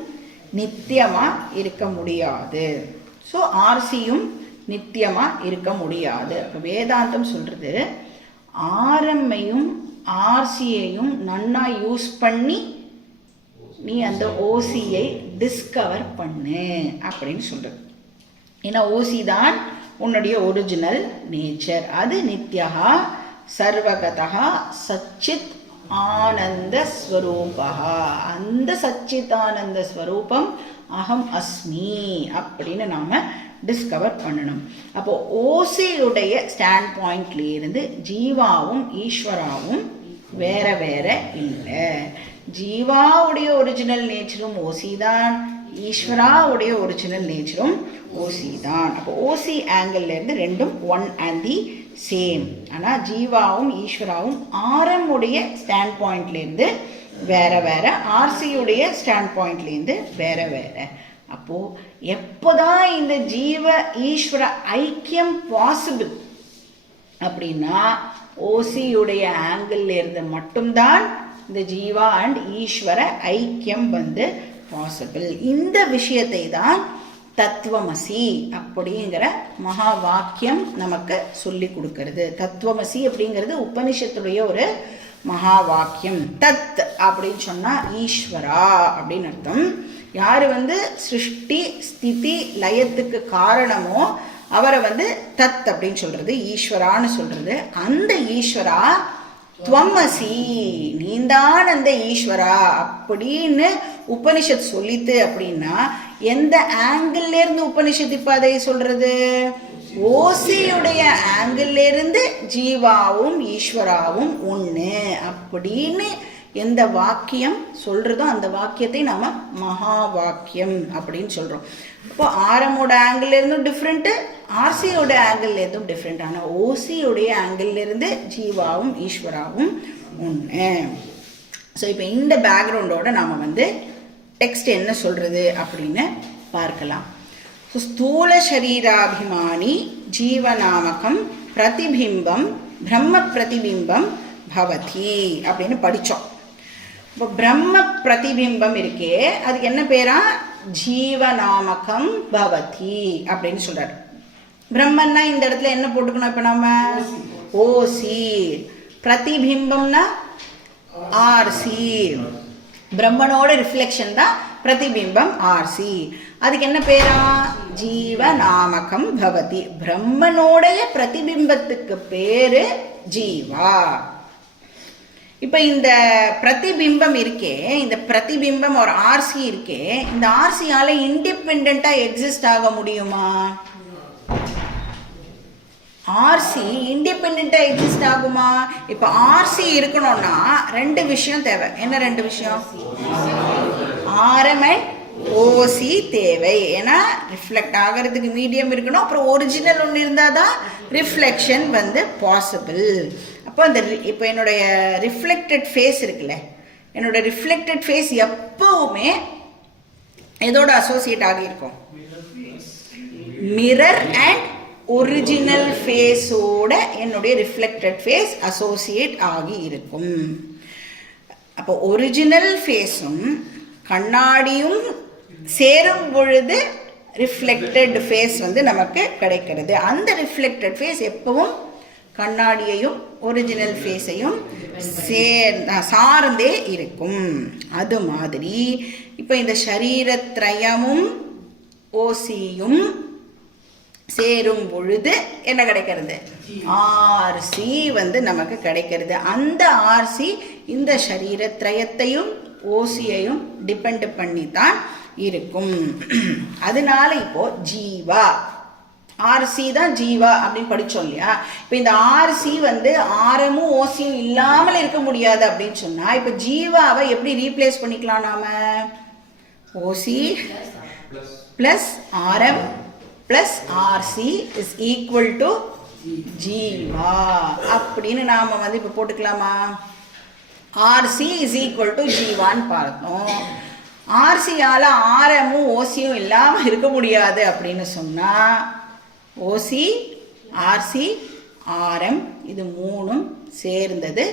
நித்தியமா இருக்க முடியாது. ஸோ ஆர்சியும் நித்தியமா இருக்க முடியாது. அப்போ வேதாந்தம் சொல்றது ஆர்எம்ஐயும் ஆர்சியையும் நன்னா யூஸ் பண்ணி நீ அந்த ஓசியை டிஸ்கவர் பண்ணு அப்படின்னு சொல்றது. ஏன்னா ஓசி தான் உன்னுடைய ஒரிஜினல் நேச்சர். அது நித்யா சர்வகதா சச்சித் ஆனந்த ஸ்வரூபா. அந்த சச்சித் ஆனந்த ஸ்வரூபம் அகம் அஸ்மி அப்படின்னு நாம டிஸ்கவர் பண்ணணும். அப்போ ஓசியுடைய ஸ்டாண்ட் பாயிண்ட்ல இருந்து ஜீவாவும் ஈஸ்வராவும் வேற வேற இல்லை. ஜீவாவுடைய ஒரிஜினல் நேச்சரும் ஓசி தான், ஈஸ்வராவுடைய ஒரிஜினல் நேச்சரும் ஓசி தான். அப்போ ஓசி ஆங்கிள் இருந்து ரெண்டும் ஒன் அண்ட் தி சேம். ஆனால் ஜீவாவும் ஈஸ்வராவும் ஆரம் உடைய ஸ்டாண்ட் பாயிண்ட்ல இருந்து வேற வேற, ஆர்சியுடைய ஸ்டாண்ட் பாயிண்ட்ல இருந்து வேற வேற. அப்போ எப்போதான் இந்த ஜீவ ஈஸ்வர ஐக்கியம் பாசிபிள் அப்படின்னா ஓசியுடைய ஆங்கிள் இருந்து மட்டும்தான் இந்த ஜீவா அண்ட் ஈஸ்வர ஐக்கியம் வந்து பாசிபிள். இந்த விஷயத்தை தான் தத்துவமசி அப்படிங்கிற மகா வாக்கியம் நமக்கு சொல்லி கொடுக்கிறது. தத்துவமசி அப்படிங்கிறது உபனிஷத்துடைய ஒரு மகா வாக்கியம். தத் அப்படின்னு சொன்னா ஈஸ்வரா அப்படின்னு அர்த்தம். யாரு வந்து சிருஷ்டி ஸ்திதி லயத்துக்கு காரணமோ அவரை வந்து தத் அப்படின்னு சொல்றது, ஈஸ்வரான்னு சொல்றது. அந்த ஈஸ்வரா துவமசி, நீந்தான் அந்த ஈஸ்வரா அப்படின்னு உபனிஷத் சொல்லித்து. அப்படின்னா எந்த ஆங்கிள் இருந்து உபனிஷத் இப்ப அதை சொல்றது? ஓசியுடைய ஆங்கிள் இருந்து ஜீவாவும் ஈஸ்வராவும் ஒண்ணு அப்படின்னு எந்த வாக்கியம் சொல்கிறதோ அந்த வாக்கியத்தை நாம் மகா வாக்கியம் அப்படின்னு சொல்கிறோம். இப்போ ஆரமோட ஆங்கிள் இருந்தும் டிஃப்ரெண்ட்டு, ஆர்சியோட ஆங்கிள் இருந்தும் டிஃப்ரெண்ட். ஆனால் ஓசியோடைய ஆங்கிள்லேருந்து ஜீவாவும் ஈஸ்வராவும் ஒன்று. ஸோ இப்போ இந்த பேக்ரவுண்டோட நாம் வந்து டெக்ஸ்ட் என்ன சொல்கிறது அப்படின்னு பார்க்கலாம். ஸ்தூல சரீராபிமானி ஜீவநாமகம் பிரதிபிம்பம் பிரம்ம பிரதிபிம்பம் பவதி அப்படின்னு படித்தோம். இப்போ பிரம்ம பிரதிபிம்பம் இருக்கே அதுக்கு என்ன பேரா? ஜீவநாமகம் பவதி அப்படின்னு சொல்றாரு. பிரம்மன்னா இந்த இடத்துல என்ன போட்டுக்கணும்? இப்போ நம்ம ஓசி, பிரதிபிம்பம்னா ஆர்சி, பிரம்மனோட ரிஃப்ளெக்ஷன் தான் பிரதிபிம்பம் ஆர்சி. அதுக்கு என்ன பேரா? ஜீவநாமகம் பவதி. பிரம்மனோடைய பிரதிபிம்பத்துக்கு பேரு ஜீவா. இப்போ இந்த பிரதிபிம்பம் இருக்கே, இந்த பிரதிபிம்பம் ஒரு ஆர்சி இருக்கே, இந்த ஆர்சியால இண்டிபெண்டா எக்ஸிஸ்ட் ஆக முடியுமா? ஆர்சி இண்டிபெண்டா எக்ஸிஸ்ட் ஆகுமா? இப்போ ஆர்சி இருக்கணும்னா ரெண்டு விஷயம் தேவை. என்ன ரெண்டு விஷயம்? ஆரம் அண்ட் ஓசி தேவை. ஏன்னா ரிஃப்ளெக்ட் ஆகிறதுக்கு மீடியம் இருக்கணும், அப்புறம் ஒரிஜினல் ஒன்று இருந்தால் தான் ரிஃப்ளெக்ஷன் வந்து பாசிபிள். அப்போ அந்த இப்போ என்னுடைய ரிஃப்ளெக்டட் ஃபேஸ் இருக்குல்ல, என்னோட ரிஃப்ளெக்டட் ஃபேஸ் எப்பவுமே எதோட அசோசியேட் ஆகியிருக்கும்? மிரர் அண்ட் ஒரிஜினல் ஃபேஸோட என்னுடைய ரிஃப்ளெக்டட் ஃபேஸ் அசோசியேட் ஆகி இருக்கும். அப்போ ஒரிஜினல் ஃபேஸும் கண்ணாடியும் சேரும் பொழுது ரிஃப்ளெக்டட் ஃபேஸ் வந்து நமக்கு கிடைக்கிறது. அந்த ரிஃப்ளெக்டட் ஃபேஸ் எப்பவும் கண்ணாடியையும் ஒரிஜினல் ஃபேஸையும் சார்ந்தே இருக்கும். அது மாதிரி இப்போ இந்த சரீரத்ரயமும் ஓசியும் சேரும் பொழுது என்ன கிடைக்கிறது? ஆர்சி வந்து நமக்கு கிடைக்கிறது. அந்த ஆர்சி இந்த சரீரத்ரயத்தையும் ஓசியையும் டிபெண்ட் பண்ணி தான் இருக்கும். அதனால இப்போ ஜீவா, ஆர்சி தான் ஜீவா அப்படின்னு படித்தோம் இல்லையா? இப்போ இந்த ஆர்சி வந்து ஆரமும் ஓசியும் இல்லாமல் இருக்க முடியாது அப்படின்னு சொன்னா இப்போ ஜீவாவை எப்படி ரீப்ளேஸ் பண்ணிக்கலாம்? நாம ஓசி பிளஸ் ஆரம் plus RC is equal to Jeeva அப்படின்னு நாம வந்து இப்போ போட்டுக்கலாமா? ஆர்சி இஸ் ஈக்குவல் டு ஜீவான்னு பார்த்தோம். ஆர்சியால ஆரமும் ஓசியும் இல்லாமல் இருக்க முடியாது அப்படின்னு சொன்னா ஓசி ஆர்சி ஆரம் இது மூணும் சேர்ந்தது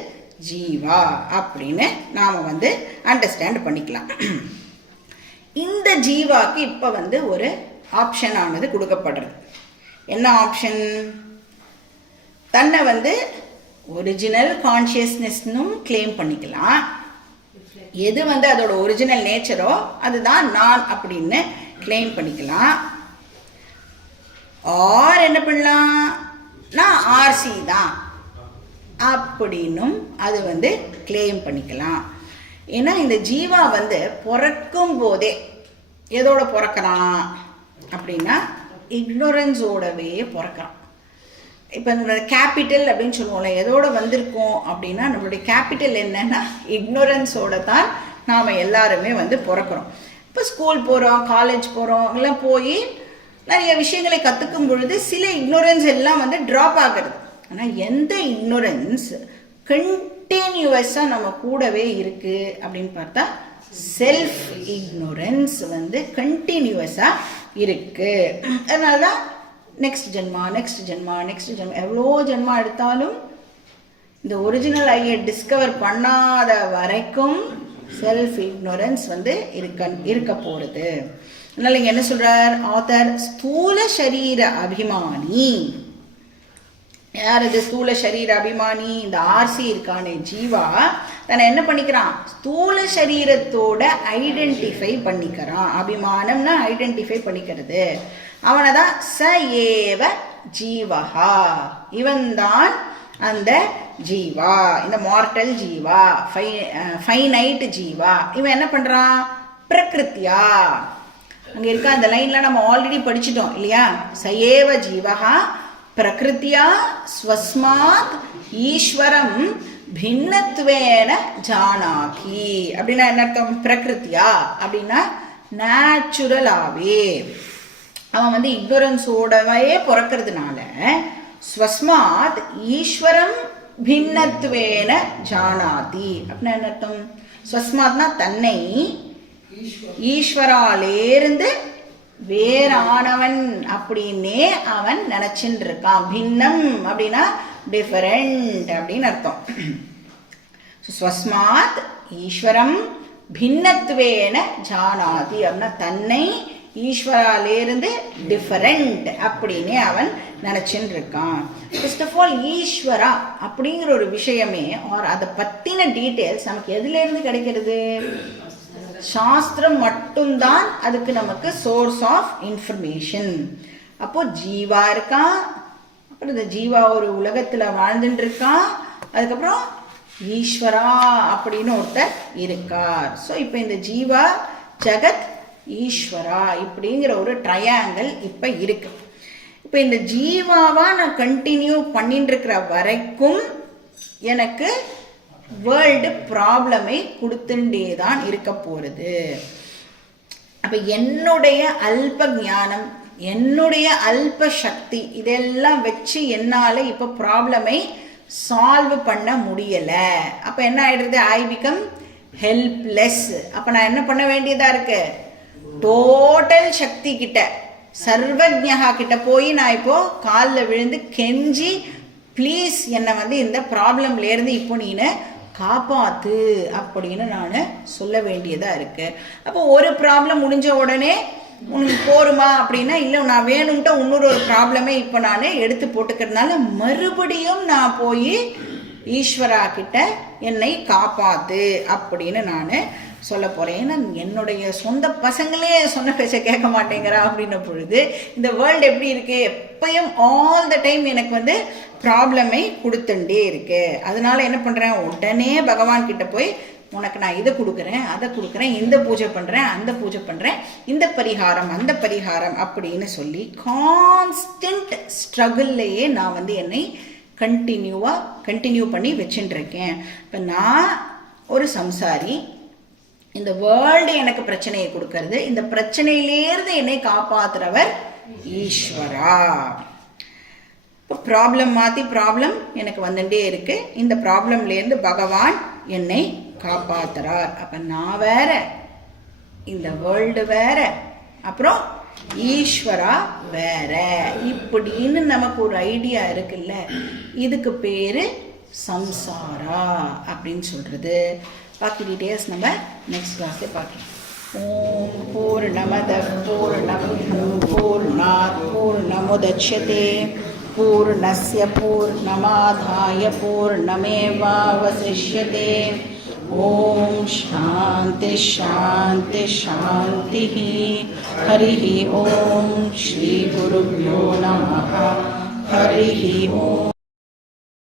ஜீவா அப்படின்னு நாம வந்து அண்டர்ஸ்டாண்ட் பண்ணிக்கலாம். இந்த ஜீவாக்கு இப்போ வந்து ஒரு ஆப்ஷன் ஆனது கொடுக்கப்படுறது. என்ன ஆப்ஷன்? தன்னை வந்து ஒரிஜினல் கான்ஷியஸ்னஸ்னும் கிளைம் பண்ணிக்கலாம். எது வந்து அதோட ஒரிஜினல் நேச்சரோ அதுதான் நான் அப்படின்னு கிளைம் பண்ணிக்கலாம். ஆர் என்ன பண்ணலாம்? நான் ஆர்சி தான் அப்படின்னும் அது வந்து கிளைம் பண்ணிக்கலாம். ஏன்னா இந்த ஜீவா வந்து பிறக்கும் போதே எதோட பிறக்கிறான் அப்படின்னா இக்னோரன்ஸோடவே பிறக்கிறான். இப்போ நம்மளோட கேபிட்டல் அப்படின்னு சொல்லுவோம்ல, எதோட வந்திருக்கோம் அப்படின்னா நம்மளுடைய கேபிட்டல் என்னன்னா இக்னோரன்ஸோட தான் நாம் எல்லாருமே வந்து பிறக்கிறோம். இப்போ ஸ்கூல் போகிறோம், காலேஜ் போகிறோம், எல்லாம் போய் நிறைய விஷயங்களை கற்றுக்கும் பொழுது சில இக்னோரன்ஸ் எல்லாம் வந்து ட்ராப் ஆகிறது. ஆனால் எந்த இக்னோரன்ஸ் கண்டினியூவஸாக நம்ம கூடவே இருக்குது அப்படின்னு பார்த்தா செல்ஃப் இக்னோரன்ஸ் வந்து கண்டினியூவஸாக இருக்குது. அதனால தான் நெக்ஸ்ட் ஜென்மா நெக்ஸ்ட் ஜென்மா நெக்ஸ்ட் ஜென்மா எவ்வளோ ஜென்மா எடுத்தாலும் இந்த ஒரிஜினல் ஐயை டிஸ்கவர் பண்ணாத வரைக்கும் செல்ஃப் இக்னோரன்ஸ் வந்து இருக்க போகிறது. அதனால இங்கே என்ன சொல்றார் ஆத்தர்? ஸ்தூல சரீர அபிமானி. யார் இது ஸ்தூல சரீர அபிமானி? இந்த ஆர்சி இருக்கானே ஜீவா தன்னை என்ன பண்ணிக்கிறான்? ஸ்தூல சரீரத்தோட ஐடென்டிஃபை பண்ணிக்கிறான். அபிமானம்னா ஐடென்டிஃபை பண்ணிக்கிறது. அவனை தான் ச ஏவ ஜீவஹா, இவன்தான் அந்த ஜீவா, இந்த மார்டல் ஜீவா, ஃபைனைட் ஜீவா. இவன் என்ன பண்றான்? பிரகிருத்தியா. அங்க இருக்க அந்த லைன்ல நம்ம ஆல்ரெடி படிச்சிட்டோம் இல்லையா? சயேவ ஜீவஹா பிரகிருத்தியா ஸ்வஸ்மாத் ஈஸ்வரம் பின்னத்வேன ஜானாதி அப்படின்னா என்ன அர்த்தம்? பிரகிருத்தியா அப்படின்னா நேச்சுரலாவே அவன் வந்து இக்னோரன்ஸோடவே பிறக்கிறதுனால ஸ்வஸ்மாத் ஈஸ்வரம் பின்னத்வேன ஜானாதி அப்படின்னா என்ன அர்த்தம்? ஸ்வஸ்மாத்னா தன்னை ஈஸ்வராலேருந்து வேறானவன் அப்படின்னே அவன் நினைச்சுட்டு இருக்கான். பின்னம் அப்படின்னா டிஃபரெண்ட் அப்படின்னு அர்த்தம். ஸ்வஸ்மாத் ஈஸ்வரம் பின்னத்வேன ஜானாதி அப்படின்னா தன்னை ஈஸ்வராலேருந்து டிஃபரெண்ட் அப்படின்னு அவன் நினைச்சுட்டு இருக்கான். ஃபர்ஸ்ட் ஆஃப் ஆல் ஈஸ்வரா அப்படிங்கிற ஒரு விஷயமே ஆர் அதை பத்தின டீட்டெயில்ஸ் நமக்கு எதுல இருந்து கிடைக்கிறது? சாஸ்திரம் மட்டும்தான் அதுக்கு நமக்கு சோர்ஸ் ஆஃப் இன்ஃபர்மேஷன். அப்போ ஜீவா இருக்கான், அப்புறம் இந்த ஜீவா ஒரு உலகத்துல வாழ்ந்துட்டு இருக்கான், அதுக்கப்புறம் ஈஸ்வரா அப்படின்னு ஒருத்தர் இருக்கார். ஸோ இப்போ இந்த ஜீவா ஜகத் ஈஸ்வரா இப்படிங்கிற ஒரு ட்ரையாங்கிள் இப்போ இருக்கு. இப்போ இந்த ஜீவாவா நான் கண்டினியூ பண்ணிட்டு இருக்கிற வரைக்கும் எனக்கு வேர்ல்டு ப்ராப்ளமை கொடுத்துட்டே தான் இருக்க போகிறது. அப்போ என்னுடைய அல்ப ஞானம், என்னுடைய அல்ப சக்தி இதெல்லாம் வச்சு என்னால் இப்போ ப்ராப்ளமை சால்வ் பண்ண முடியலை. அப்போ என்ன ஆயிடுறது? I become helpless. அப்போ நான் என்ன பண்ண வேண்டியதாக இருக்கு? டோட்டல் சக்தி கிட்ட, சர்வஜ்ஞா கிட்ட போய் நான் இப்போ காலில் விழுந்து கெஞ்சி ப்ளீஸ் என்னை வந்து இந்த ப்ராப்ளம்லேருந்து இப்போ நீனு காப்பாத்து அப்படின்னு நான் சொல்ல வேண்டியதாக இருக்கு. அப்போ ஒரு ப்ராப்ளம் முடிஞ்ச உடனே உனக்கு போருமா அப்படின்னா இல்லை, நான் வேணும்ட்டு இன்னொரு ஒரு ப்ராப்ளமே இப்போ நான் எடுத்து போட்டுக்கிறதுனால மறுபடியும் நான் போய் ஈஸ்வரா கிட்ட என்னை காப்பாத்து அப்படின்னு நான் சொல்ல போகிறேன். ஏன்னா என்னுடைய சொந்த பசங்களே சொன்ன பேச்ச கேட்க மாட்டேங்கிறா அப்படின்ன பொழுது இந்த வேர்ல்டு எப்படி இருக்கு? எப்பயும் ஆல் த டைம் எனக்கு வந்து ப்ராப்ளமை கொடுத்துட்டே இருக்கு. அதனால என்ன பண்ணுறேன்? உடனே பகவான் கிட்ட போய் உனக்கு நான் இதை கொடுக்குறேன், அதை கொடுக்குறேன், இந்த பூஜை பண்ணுறேன், அந்த பூஜை பண்ணுறேன், இந்த பரிகாரம் அந்த பரிகாரம் அப்படின்னு சொல்லி கான்ஸ்டன்ட் ஸ்ட்ரகிள்லையே நான் வந்து என்னை கண்டினியூ பண்ணி வச்சுட்டு இருக்கேன். இப்போ நான் ஒரு சம்சாரி, இந்த வேர்ல்டு எனக்கு பிரச்சனையை கொடுக்கறது, இந்த பிரச்சனையிலேருந்து என்னை காப்பாத்துறவர் ஈஸ்வரா. இப்போ ப்ராப்ளம் மாற்றி ப்ராப்ளம் எனக்கு வந்துட்டே இருக்கு. இந்த ப்ராப்ளம்லேருந்து பகவான் என்னை காப்பாத்துறார். அப்போ நான் வேற, இந்த வேர்ல்டு வேற, அப்புறம் ஈஸ்வரா வேற இப்படின்னு நமக்கு ஒரு ஐடியா இருக்குல்ல. இதுக்கு பேரு சம்சாரா அப்படின்னு சொல்றது. பாக்கி டீட்டெயில்ஸ் நம்ம நெக்ஸ்ட் கிளாஸ்ல பார்க்கலாம். ஓம் பூர்ணமத பூர்ணமிதம் பூர்ணாத் பூர்ணமுதச்யதே பூர்ணஸ்ய பூர்ணமாதாய பூர்ணமேவாவசிஷ்யதே. ஓம் சாந்தி சாந்தி சாந்தி. ஹரி ஓம் ஸ்ரீ குருப்யோ நமः. ஹரி ஓம்.